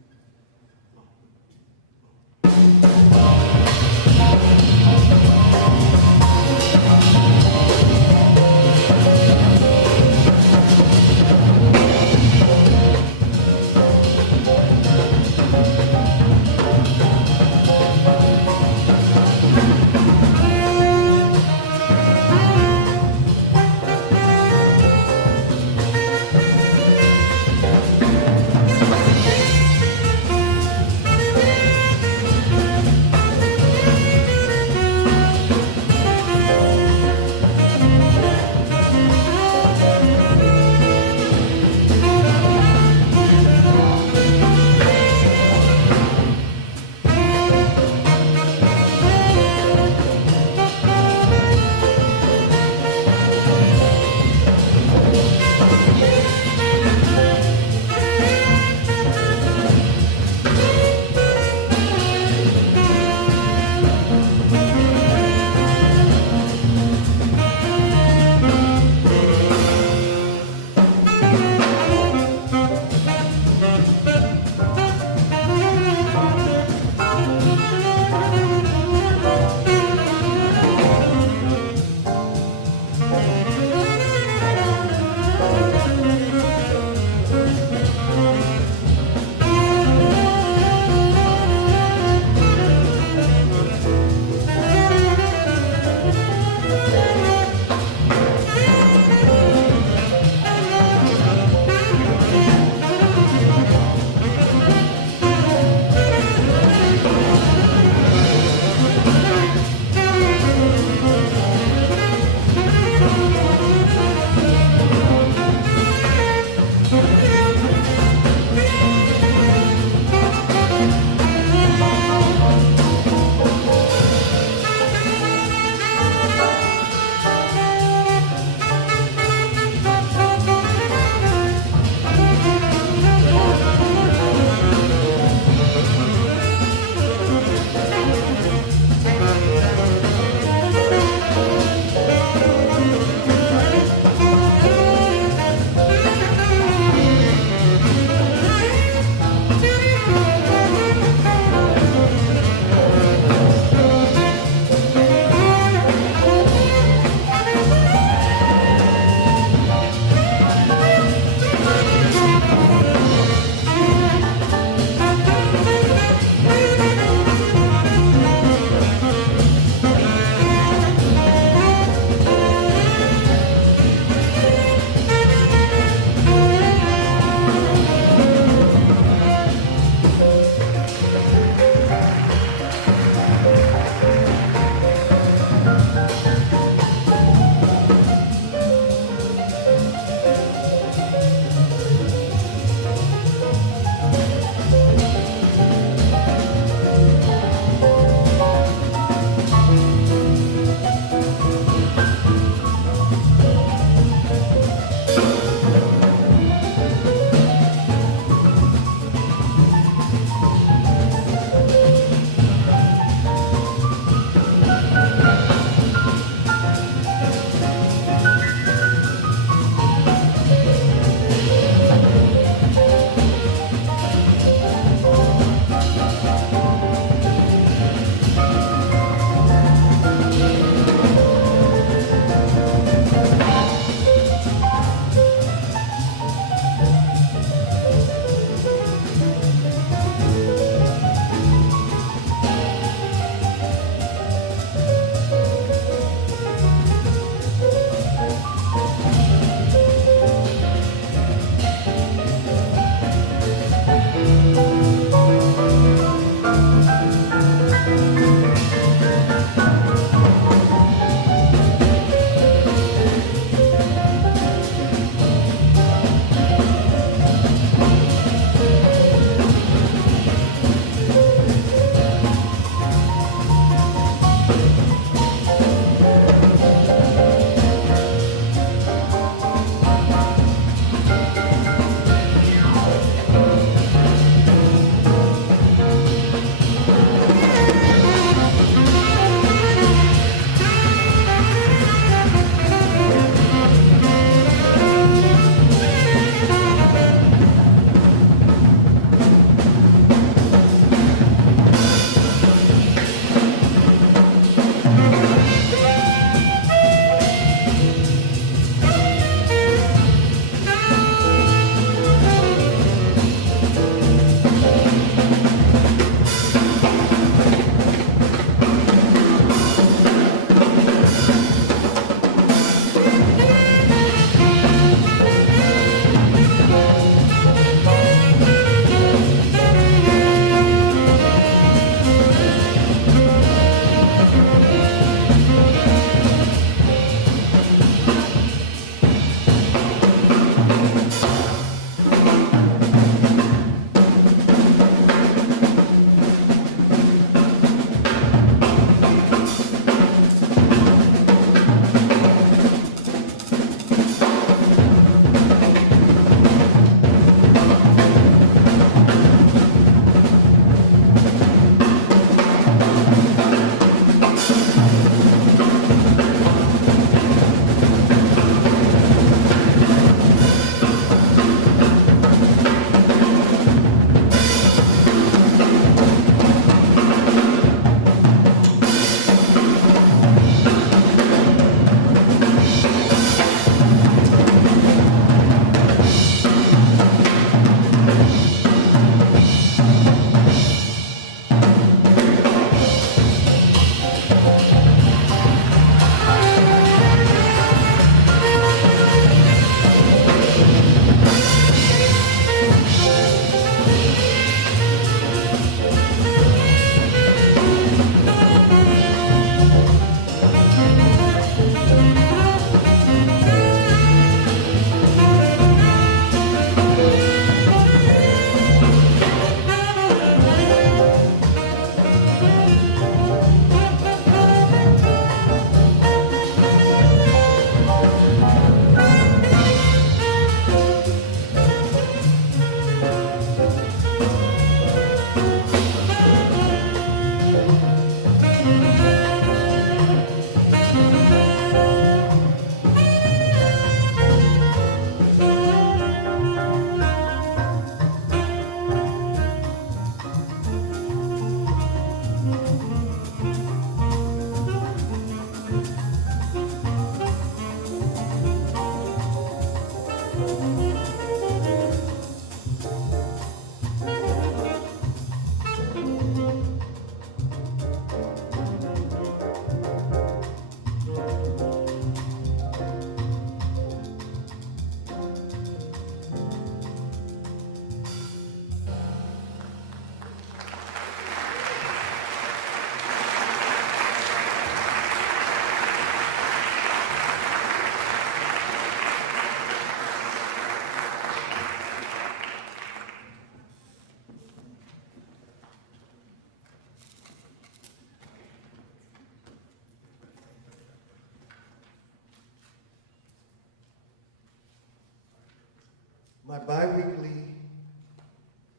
my bi-weekly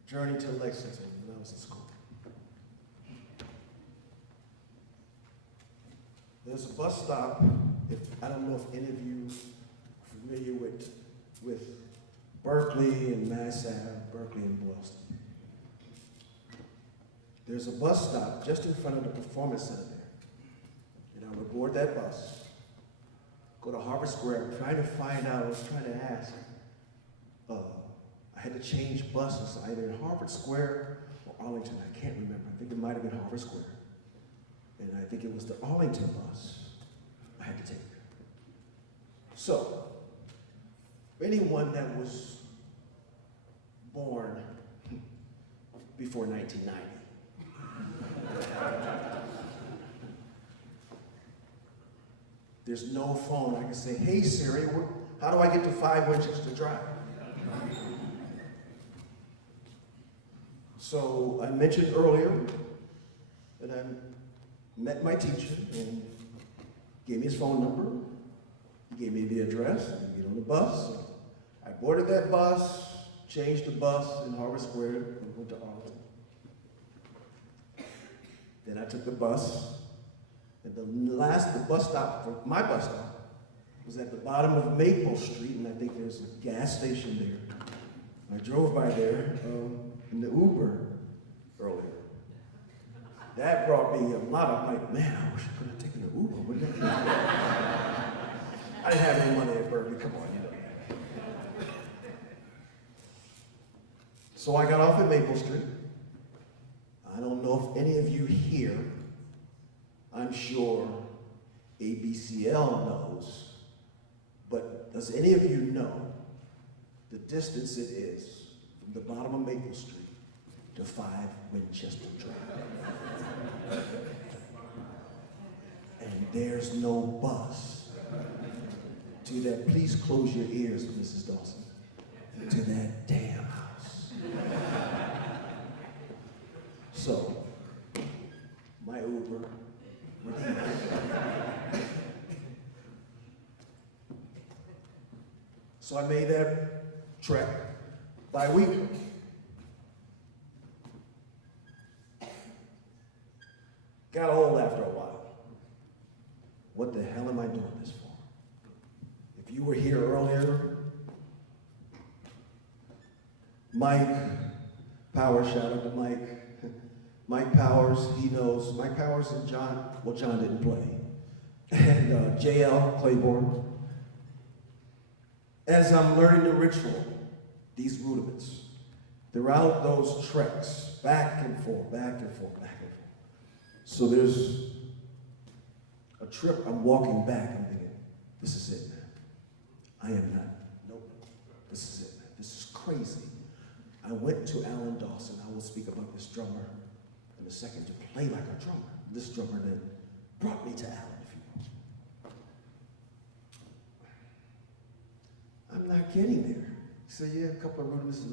journey to Lexington when I was in school. There's a bus stop, I don't know if any of you are familiar with Berkeley and Mass Ave, Berkeley and Boylston. There's a bus stop just in front of the Performance Center there. And I would board that bus, go to Harvard Square, trying to find out, I was trying to ask, I had to change buses either in Harvard Square or Arlington, I can't remember. I think it might have been Harvard Square. And I think it was the Arlington bus I had to take. So, anyone that was born before 1990, there's no phone. I can say, hey Siri, how do I get to 5 Winchester Drive? So I mentioned earlier that I met my teacher and gave me his phone number. He gave me the address and get on the bus. I boarded that bus, changed the bus in Harvard Square, and went to Arlington. Then I took the bus, and the bus stop for my bus stop was at the bottom of Maple Street, and I think there's a gas station there. I drove by there in the Uber earlier. That brought me a lot of like, man, I wish I could have taken an Uber. Wouldn't that be? I didn't have any money at Berkeley. Come on, you know. So I got off at Maple Street. I don't know if any of you here, I'm sure ABCL knows, but does any of you know the distance it is from the bottom of Maple Street to 5 Winchester Drive? And there's no bus to that, please close your ears, Mrs. Dawson, to that damn house. So, my Uber, so I made that trek bi-weekly. Got old after a while. What the hell am I doing this for? If you were here earlier, Mike Powers, shout out to Mike. Mike Powers, he knows. Mike Powers and John, well, John didn't play. And JL Claiborne. As I'm learning the ritual, these rudiments, throughout those treks, back and forth, back and forth, back and forth. So there's a trip, I'm walking back, I'm thinking, this is it, man. I am not, nope, this is it, man. This is crazy. I went to Alan Dawson. I will speak about this drummer in a second, to play like a drummer. This drummer that brought me to Alan, if you will. I'm not getting there. So yeah, a couple of rhythms,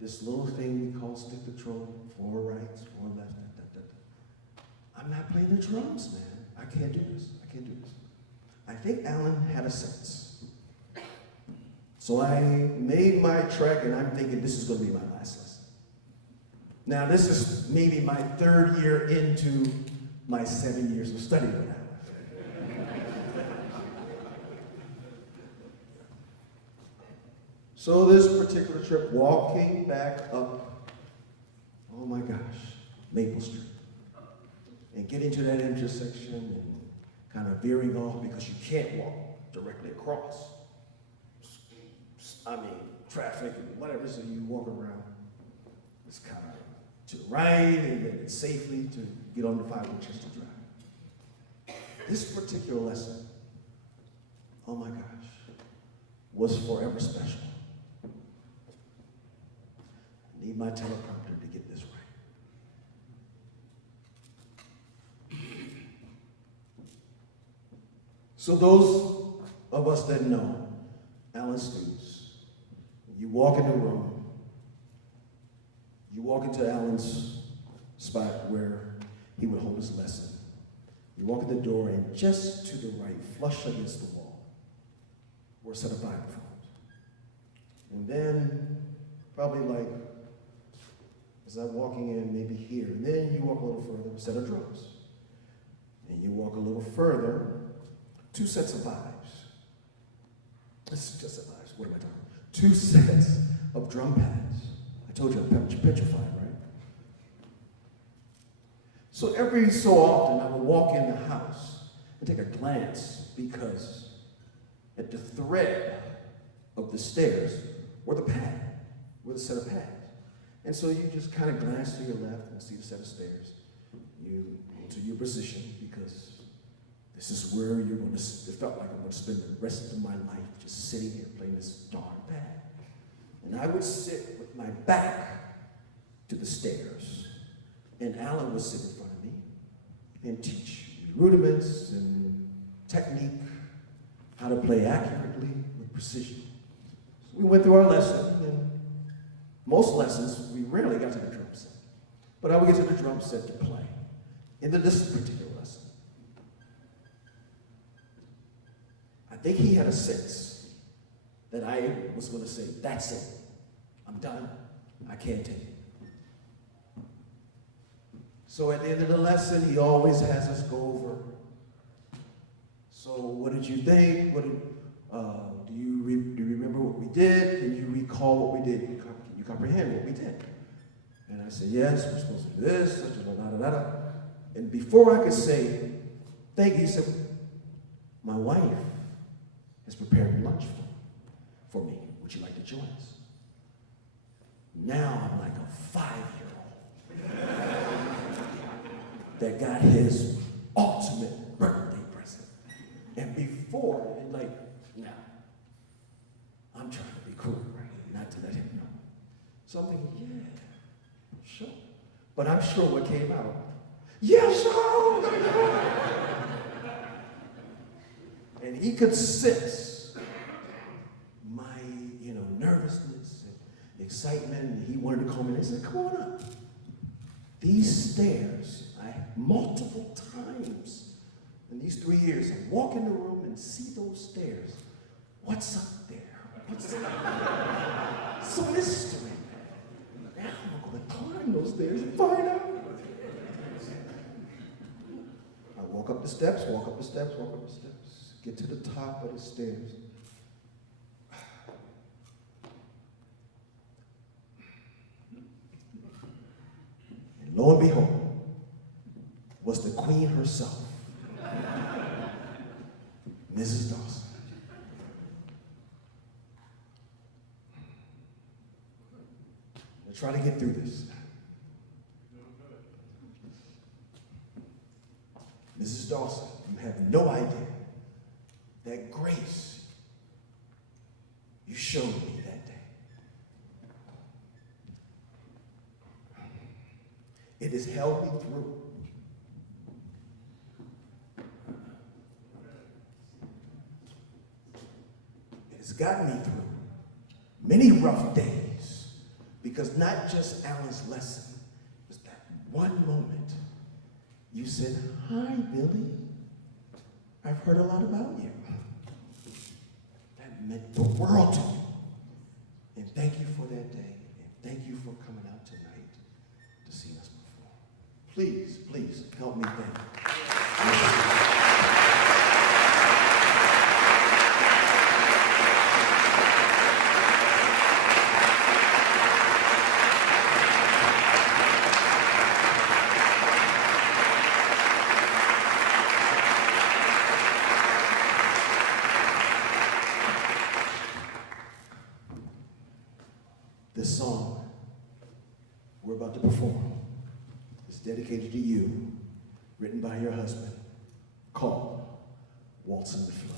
this little thing we call stick control, 4 rights, 4 left, da, da, da, da. I'm not playing the drums, man. I can't do this, I can't do this. I think Alan had a sense. So I made my trek, and I'm thinking this is gonna be my last lesson. Now this is maybe my 3rd year into my 7 years of study with Alan. So this particular trip, walking back up, oh my gosh, Maple Street, and getting to that intersection and kind of veering off because you can't walk directly across. I mean, traffic and whatever, so you walk around. It's kind of to the right, and then it's safely to get on the 5 Winchester Drive. This particular lesson, oh my gosh, was forever special. I need my teleprompter to get this right. So those of us that know Alan's students, you walk in the room, you walk into Alan's spot where he would hold his lesson. You walk in the door, and just to the right, flush against the wall, were a set of microphones. And then, probably like, as I'm walking in, maybe here, and then you walk a little further, a set of drums. And you walk a little further, 2 sets of vibes. This is just a vibes, what am I talking about? 2 sets of drum pads. I told you I'm petrified, right? So every so often I would walk in the house and take a glance because at the thread of the stairs were the set of pads. And so you just kind of glance to your left and see the set of stairs. You go to your position because this is where you're going to, it felt like I'm going to spend the rest of my life just sitting here playing this darn pad. And I would sit with my back to the stairs. And Alan would sit in front of me and teach me rudiments and technique, how to play accurately with precision. So we went through our lesson, and most lessons, we rarely got to the drum set. But I would get to the drum set to play. In this particular lesson, I think he had a sense that I was going to say, that's it. I'm done. I can't take it. So at the end of the lesson, he always has us go over. So what did you think? Do you remember what we did? Can you recall what we did? Can you comprehend what we did? And I said, yes, we're supposed to do this, such a da da da da. And before I could say, thank you, he said, my wife has prepared lunch for me. Would you like to join us? Now I'm like a 5-year-old that got his ultimate birthday present. And before, and like, now, I'm trying to be cool, right? Not to let him know. So I'm thinking, yeah, sure. But I'm sure what came out, yes, sir! And he could sense my, nervousness and excitement, and he wanted to come in and said, come on up. These stairs, multiple times in these 3 years, I walk in the room and see those stairs. What's up there? What's up? It's a mystery. Now I'm going to climb those stairs and find out. I walk up the steps, get to the top of the stairs. And lo and behold, was the queen herself, Mrs. Dawson. Let's try to get through this. Mrs. Dawson, you have no idea that grace you showed me that day. It has held me through. It has gotten me through many rough days, because not just Alan's lesson, it was that one moment you said, hi, Billy. I've heard a lot about you. That meant the world to me. And thank you for that day. And thank you for coming out tonight to see us perform. Please, please help me thank you. This song we're about to perform is dedicated to you, written by your husband, called Waltz in the Flow.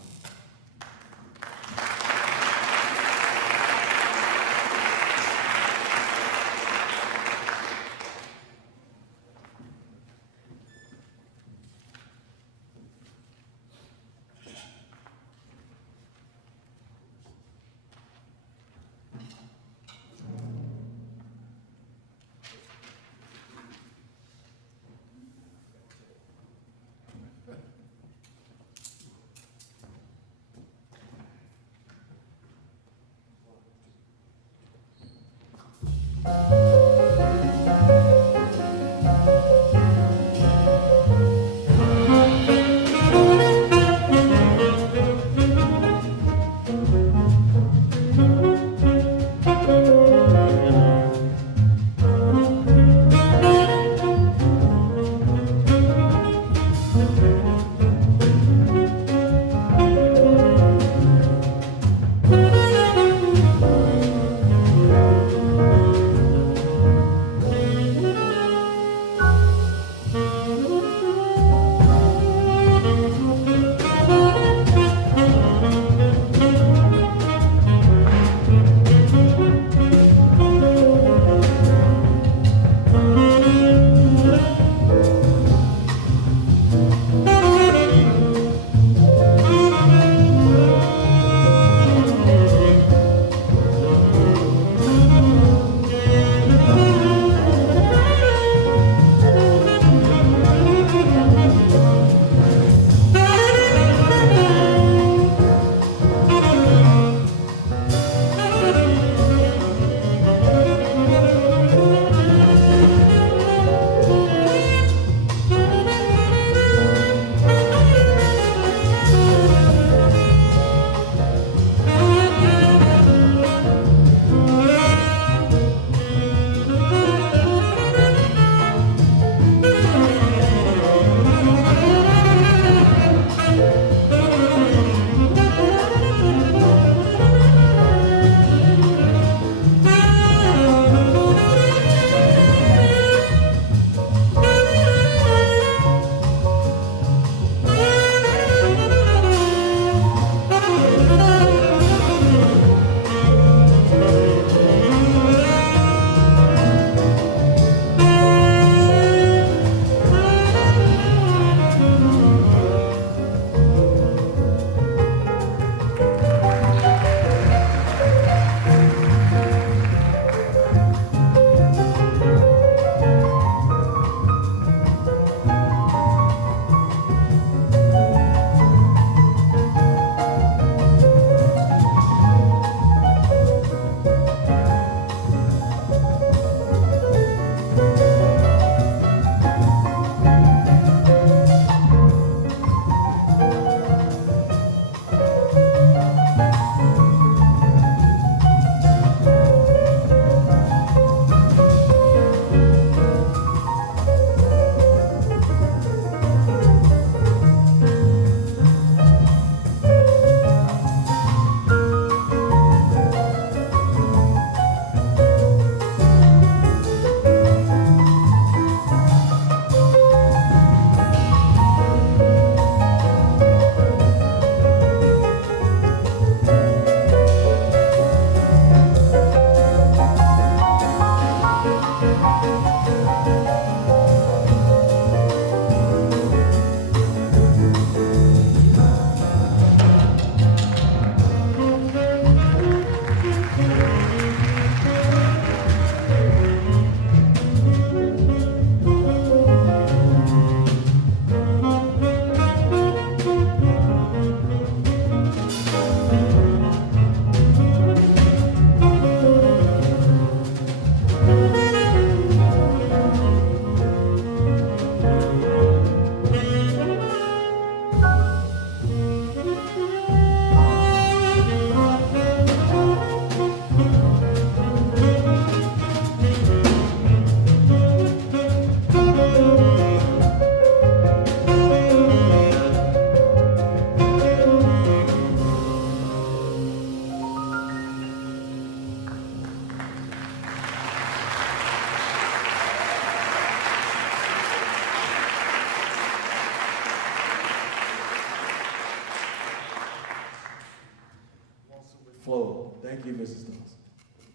flow. Thank you, Mrs. Dawson.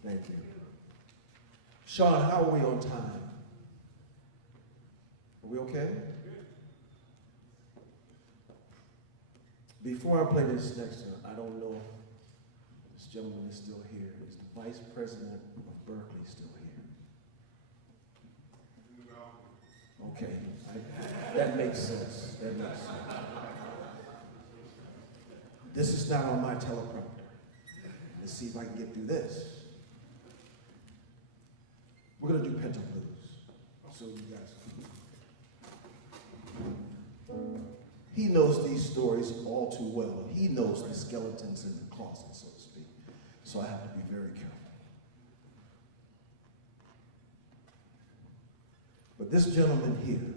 Thank you. Sean, how are we on time? Are we okay? Before I play this next one, I don't know if this gentleman is still here. Is the Vice President of Berkeley still here? Okay, that makes sense. That makes sense. This is not on my teleprompter. Let's see if I can get through this. We're gonna do Penta Blues. So you guys. He knows these stories all too well. He knows the skeletons in the closet, so to speak. So I have to be very careful. But this gentleman here,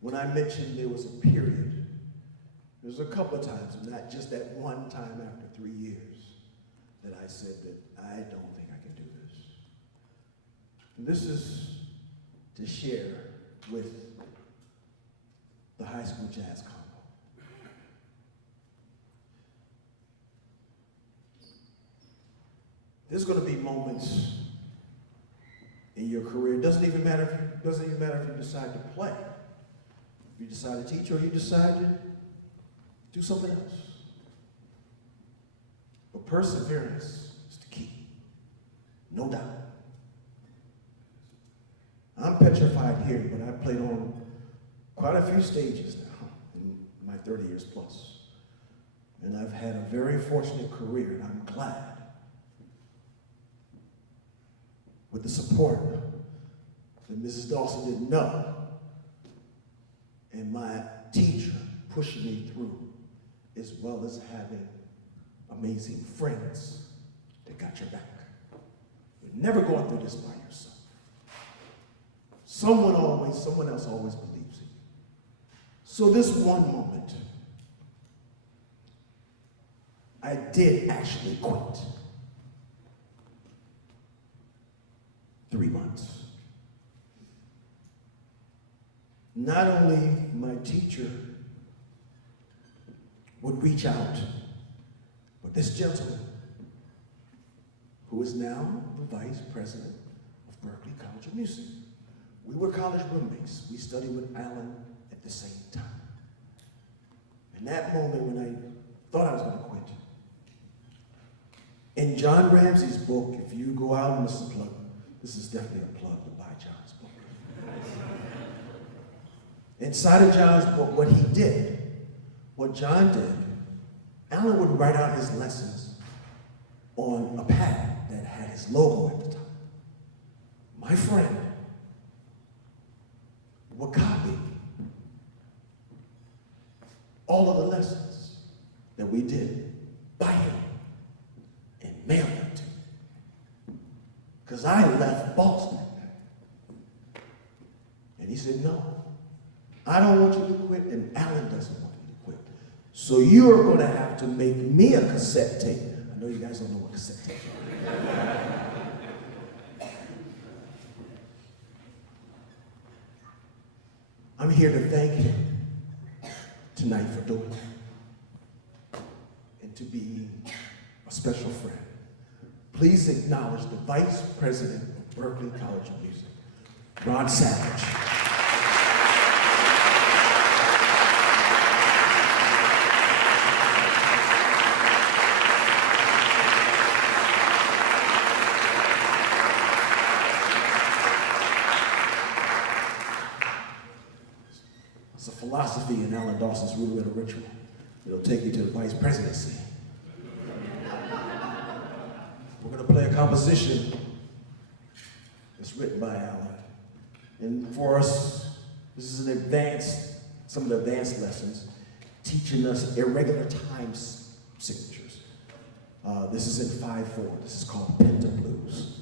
when I mentioned there was a period, there was a couple of times, and not just that one time after 3 years, that I said that I don't think I can do this. And this is to share with the high school jazz combo. There's going to be moments in your career. It doesn't even matter if you decide to play. If you decide to teach or you decide to do something else. But perseverance is the key. No doubt. I'm petrified here, but I played on quite a few stages now in my 30 years plus. And I've had a very fortunate career, and I'm glad. With the support that Mrs. Dawson didn't know, and my teacher pushing me through, as well as having amazing friends that got your back. You're never going through this by yourself. Someone else always believes in you. So this one moment, I did actually quit. 3 months. Not only my teacher would reach out, but this gentleman, who is now the Vice President of Berkeley College of Music. We were college roommates. We studied with Alan at the same time. In that moment when I thought I was going to quit, in John Ramsey's book, if you go out and listen to plug, this is definitely a plug to buy John's book. Inside of John's book, what John did, Alan would write out his lessons on a pad that had his logo at the top. My friend would copy all of the lessons that we did by him and mail them to me. Because I left Boston. And he said, no, I don't want you to quit, and Alan doesn't want you to quit. So you're going to have to make me a cassette tape. I know you guys don't know what cassette tape is. I'm here to thank him tonight for doing it and to be a special friend. Please acknowledge the Vice President of Berkeley College of Music, Ron Savage. It's a philosophy in Alan Dawson's Rudimental Ritual. It'll take you to the Vice Presidency. We're going to play a composition that's written by Alan. And for us, this is some of the advanced lessons, teaching us irregular time signatures. This is in 5/4. This is called Penta Blues.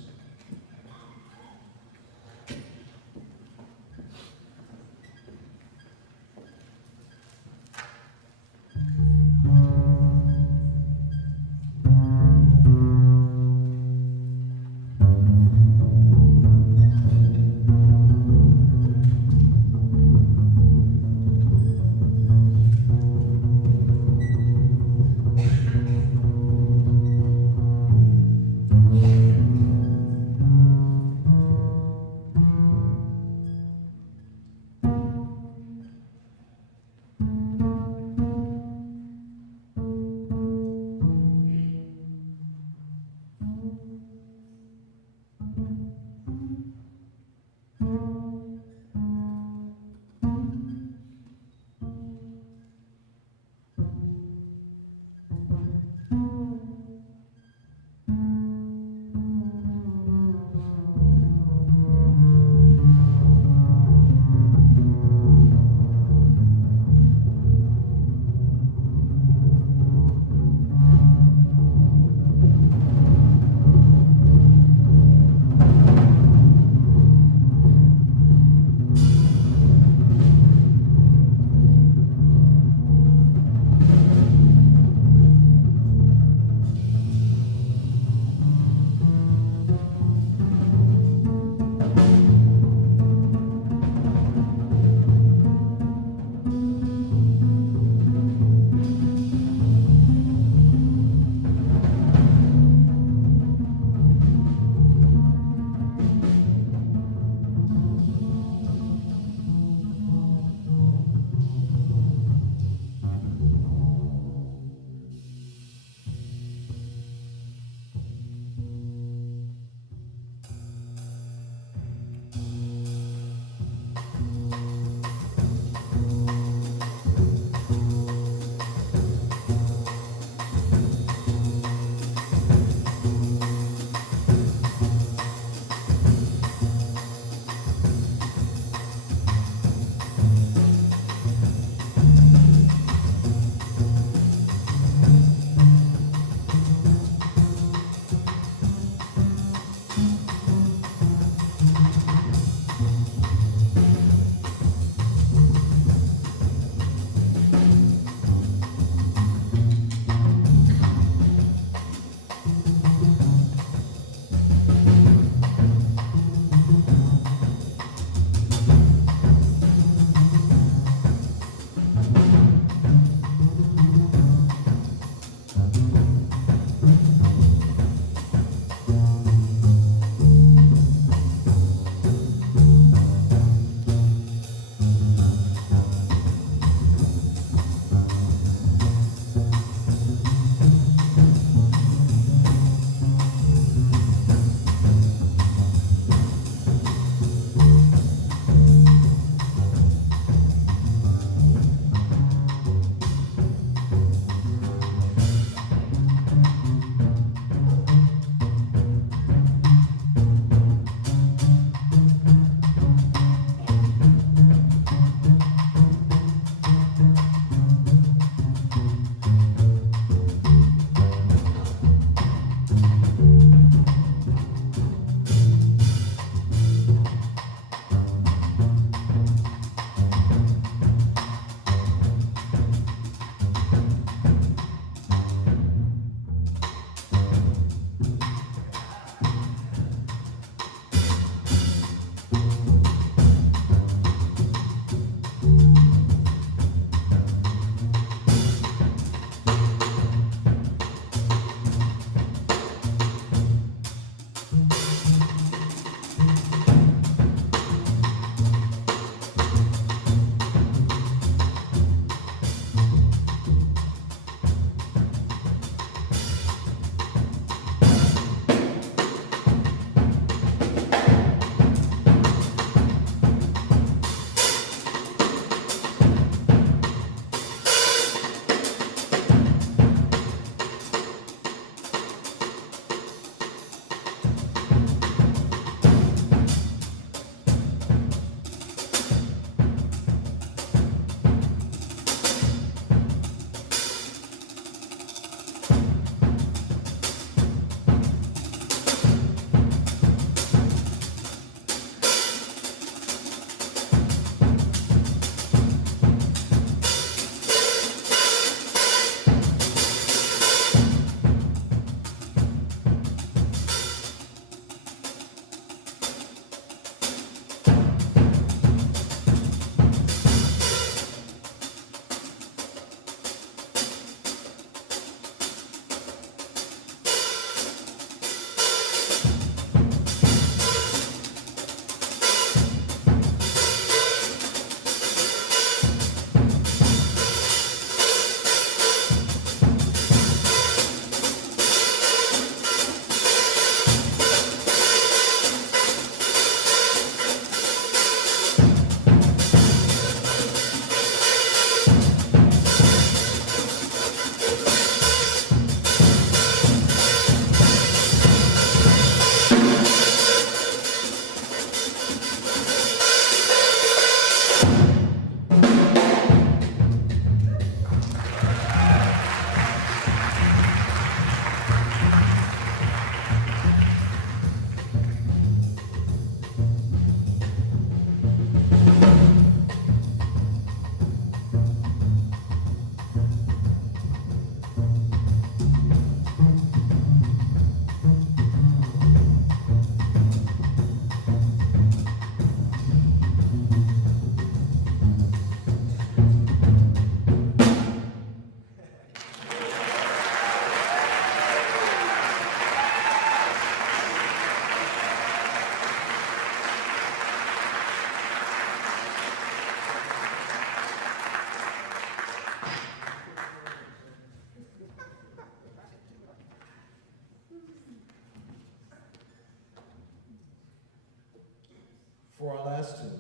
for our last tune.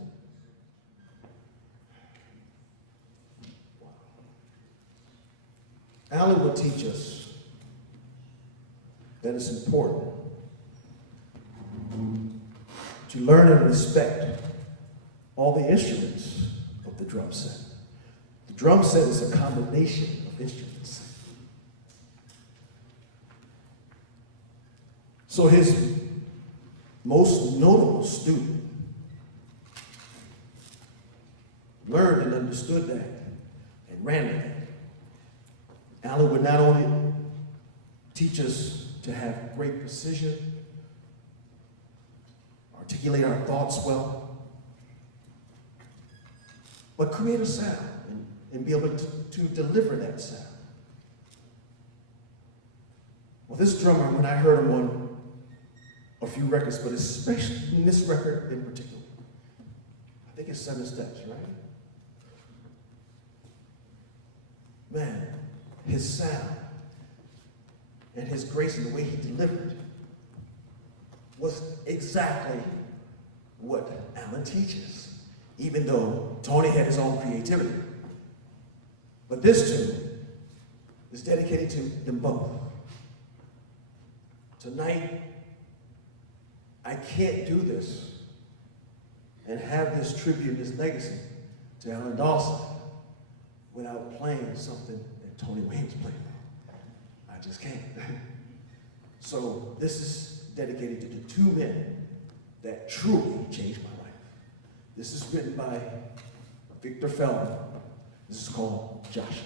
Wow. Alan would teach us that it's important to learn and respect all the instruments of the drum set. The drum set is a combination of instruments. So his most notable student learned and understood that and ran with it. Alan would not only teach us to have great precision, articulate our thoughts well, but create a sound and be able to deliver that sound. Well, this drummer, when I heard him on a few records, but especially in this record in particular, I think it's 7 Steps, right? Man, his sound and his grace and the way he delivered was exactly what Alan teaches, even though Tony had his own creativity. But this tune is dedicated to them both. Tonight, I can't do this and have this tribute, this legacy to Alan Dawson without playing something that Tony Williams played. I just can't. So this is dedicated to the 2 men that truly changed my life. This is written by Victor Feldman. This is called Joshua.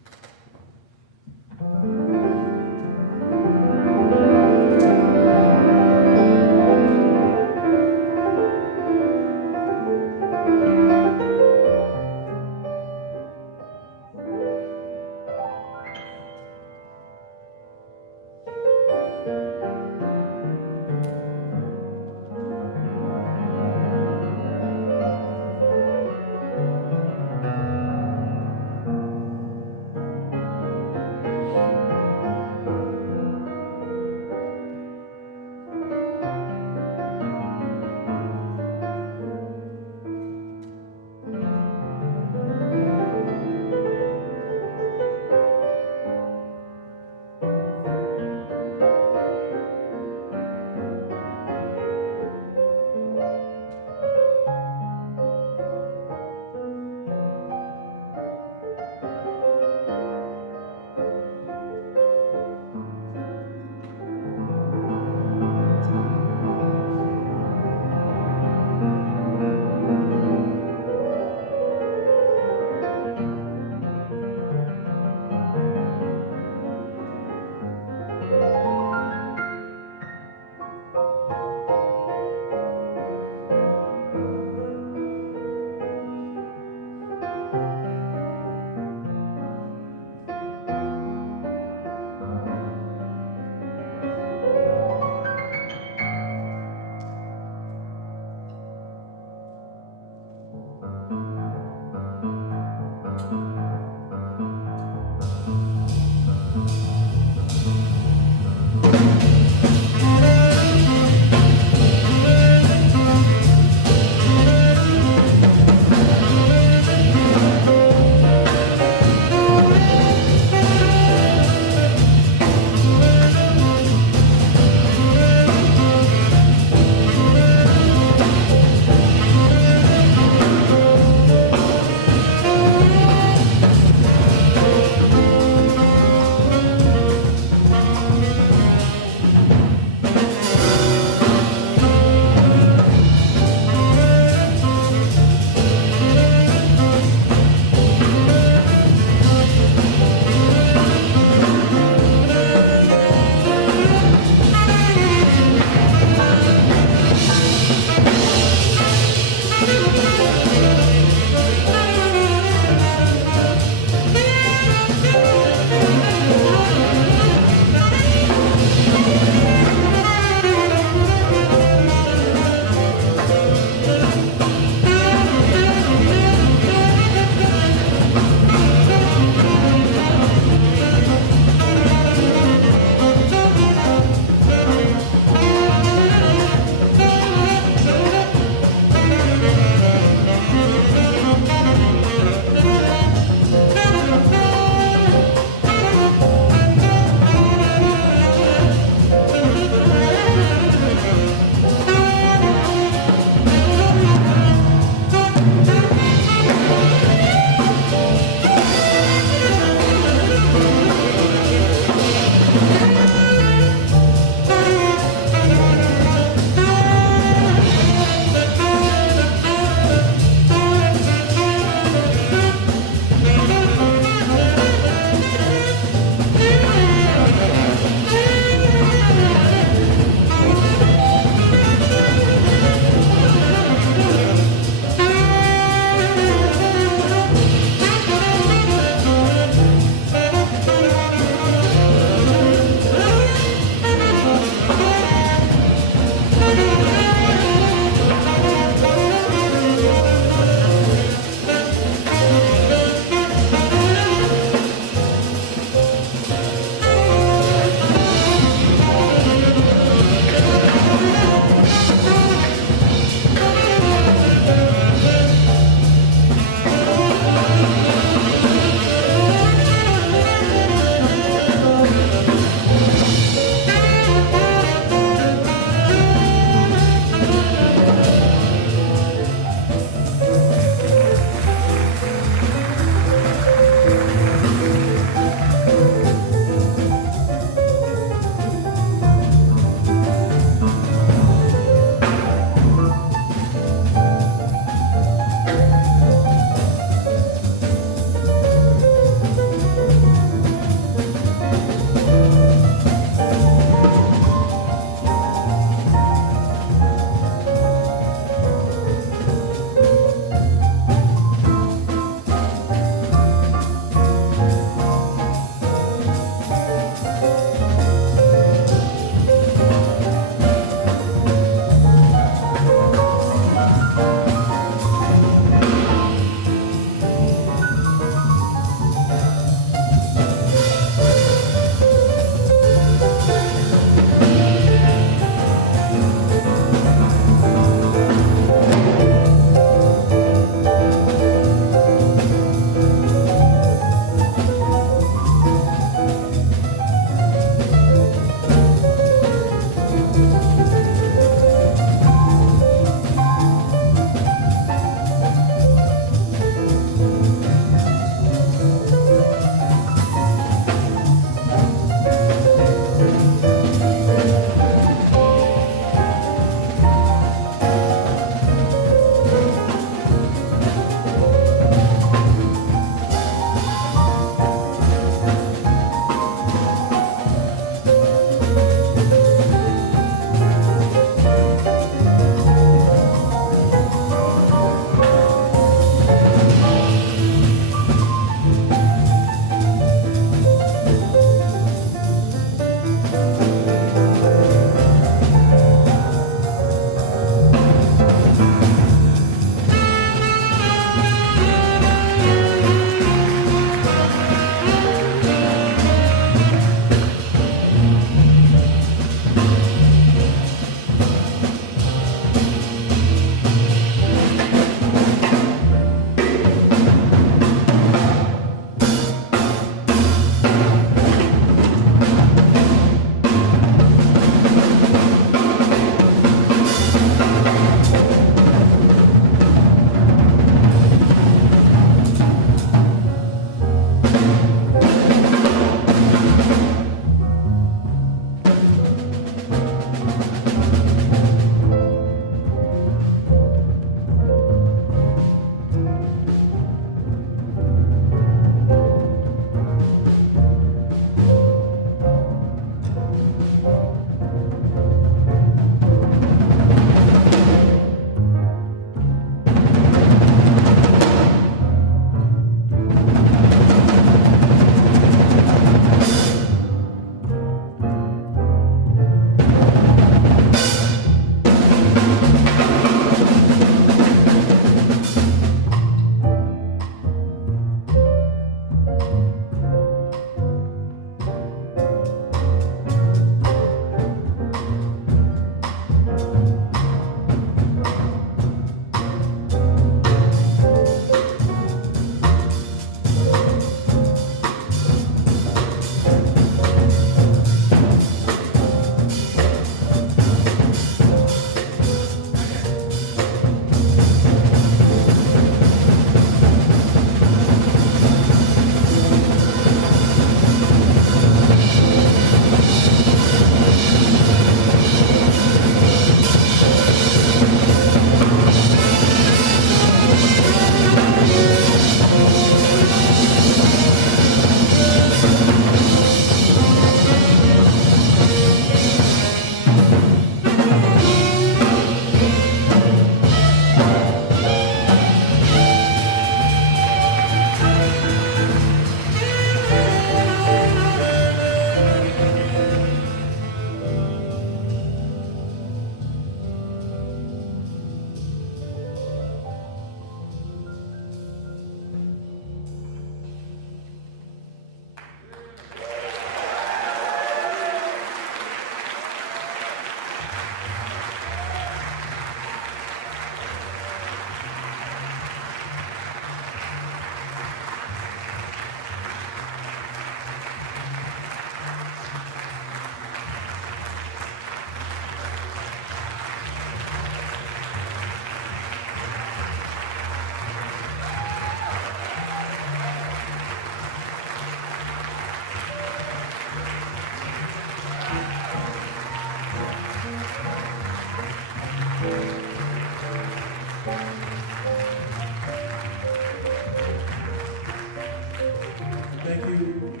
Thank you.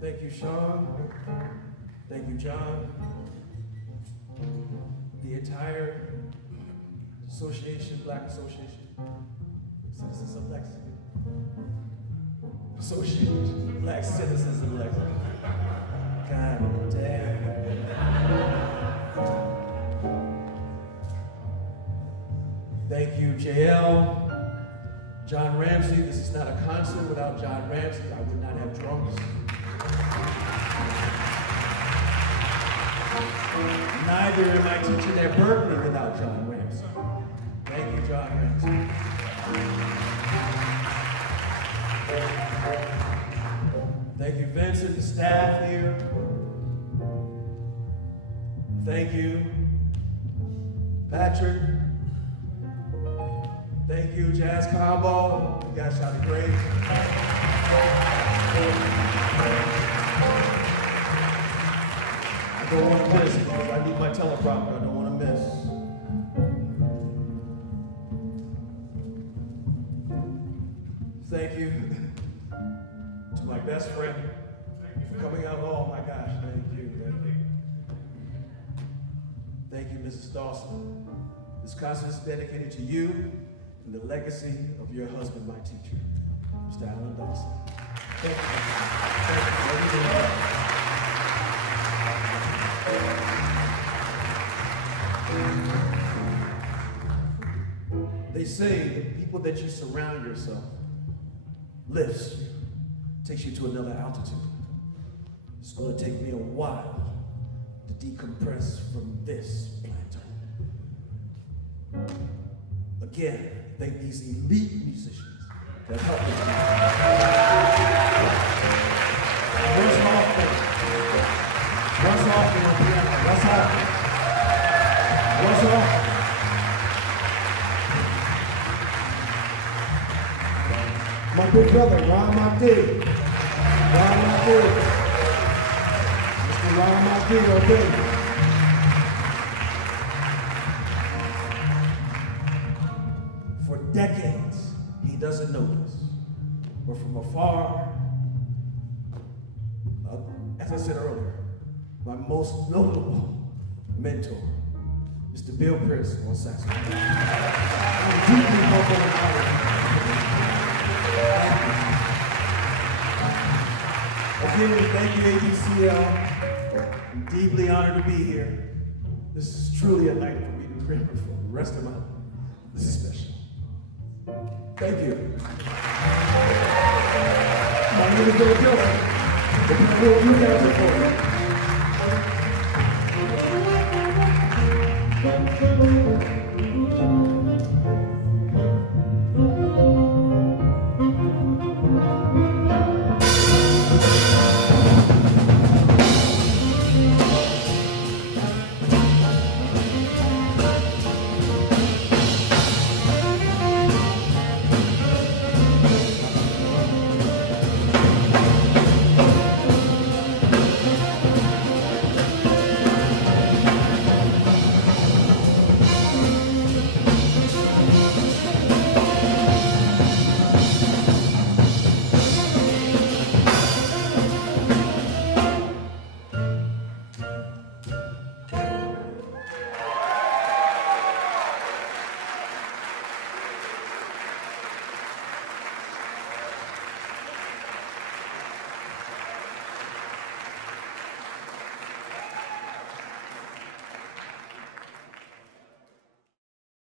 Thank you, Sean. Thank you, John. The entire association, Black Association, Citizens of Lexington. Association, Black Citizens of Lexington. God damn. Thank you, JL. John Ramsey, this is not a concert without John Ramsey. I would not have drums. Neither am I teaching at Berkeley without John Ramsey. Thank you, John Ramsey. Thank you, Vincent, the staff here. Thank you, Patrick. Thank you, Jazz Combo. You guys sounded great. I don't want to miss because I need my teleprompter. I don't want to miss. Thank you to my best friend for coming out. Oh my gosh, thank you. Thank you, Mrs. Dawson. This concert is dedicated to you and the legacy of your husband, my teacher, Mr. Alan Dawson. Thank you. They say the people that you surround yourself lifts you, takes you to another altitude. It's going to take me a while to decompress from this plateau. Again, thank these elite musicians that helped us. Russ Hoffman on piano. Russ Hoffman. My big brother, Ron Martin. Mr. Ron Martin, okay. For decades, he doesn't know this, but from afar, as I said earlier, my most notable mentor, Mr. Bill Pierce on saxophone. I'm deeply humbled and honored. Again, thank you, ABCL. I'm deeply honored to be here. This is truly a night for me to remember for the rest of my life. This is special. Thank you. My name is Bill Kilson. You guys are for me.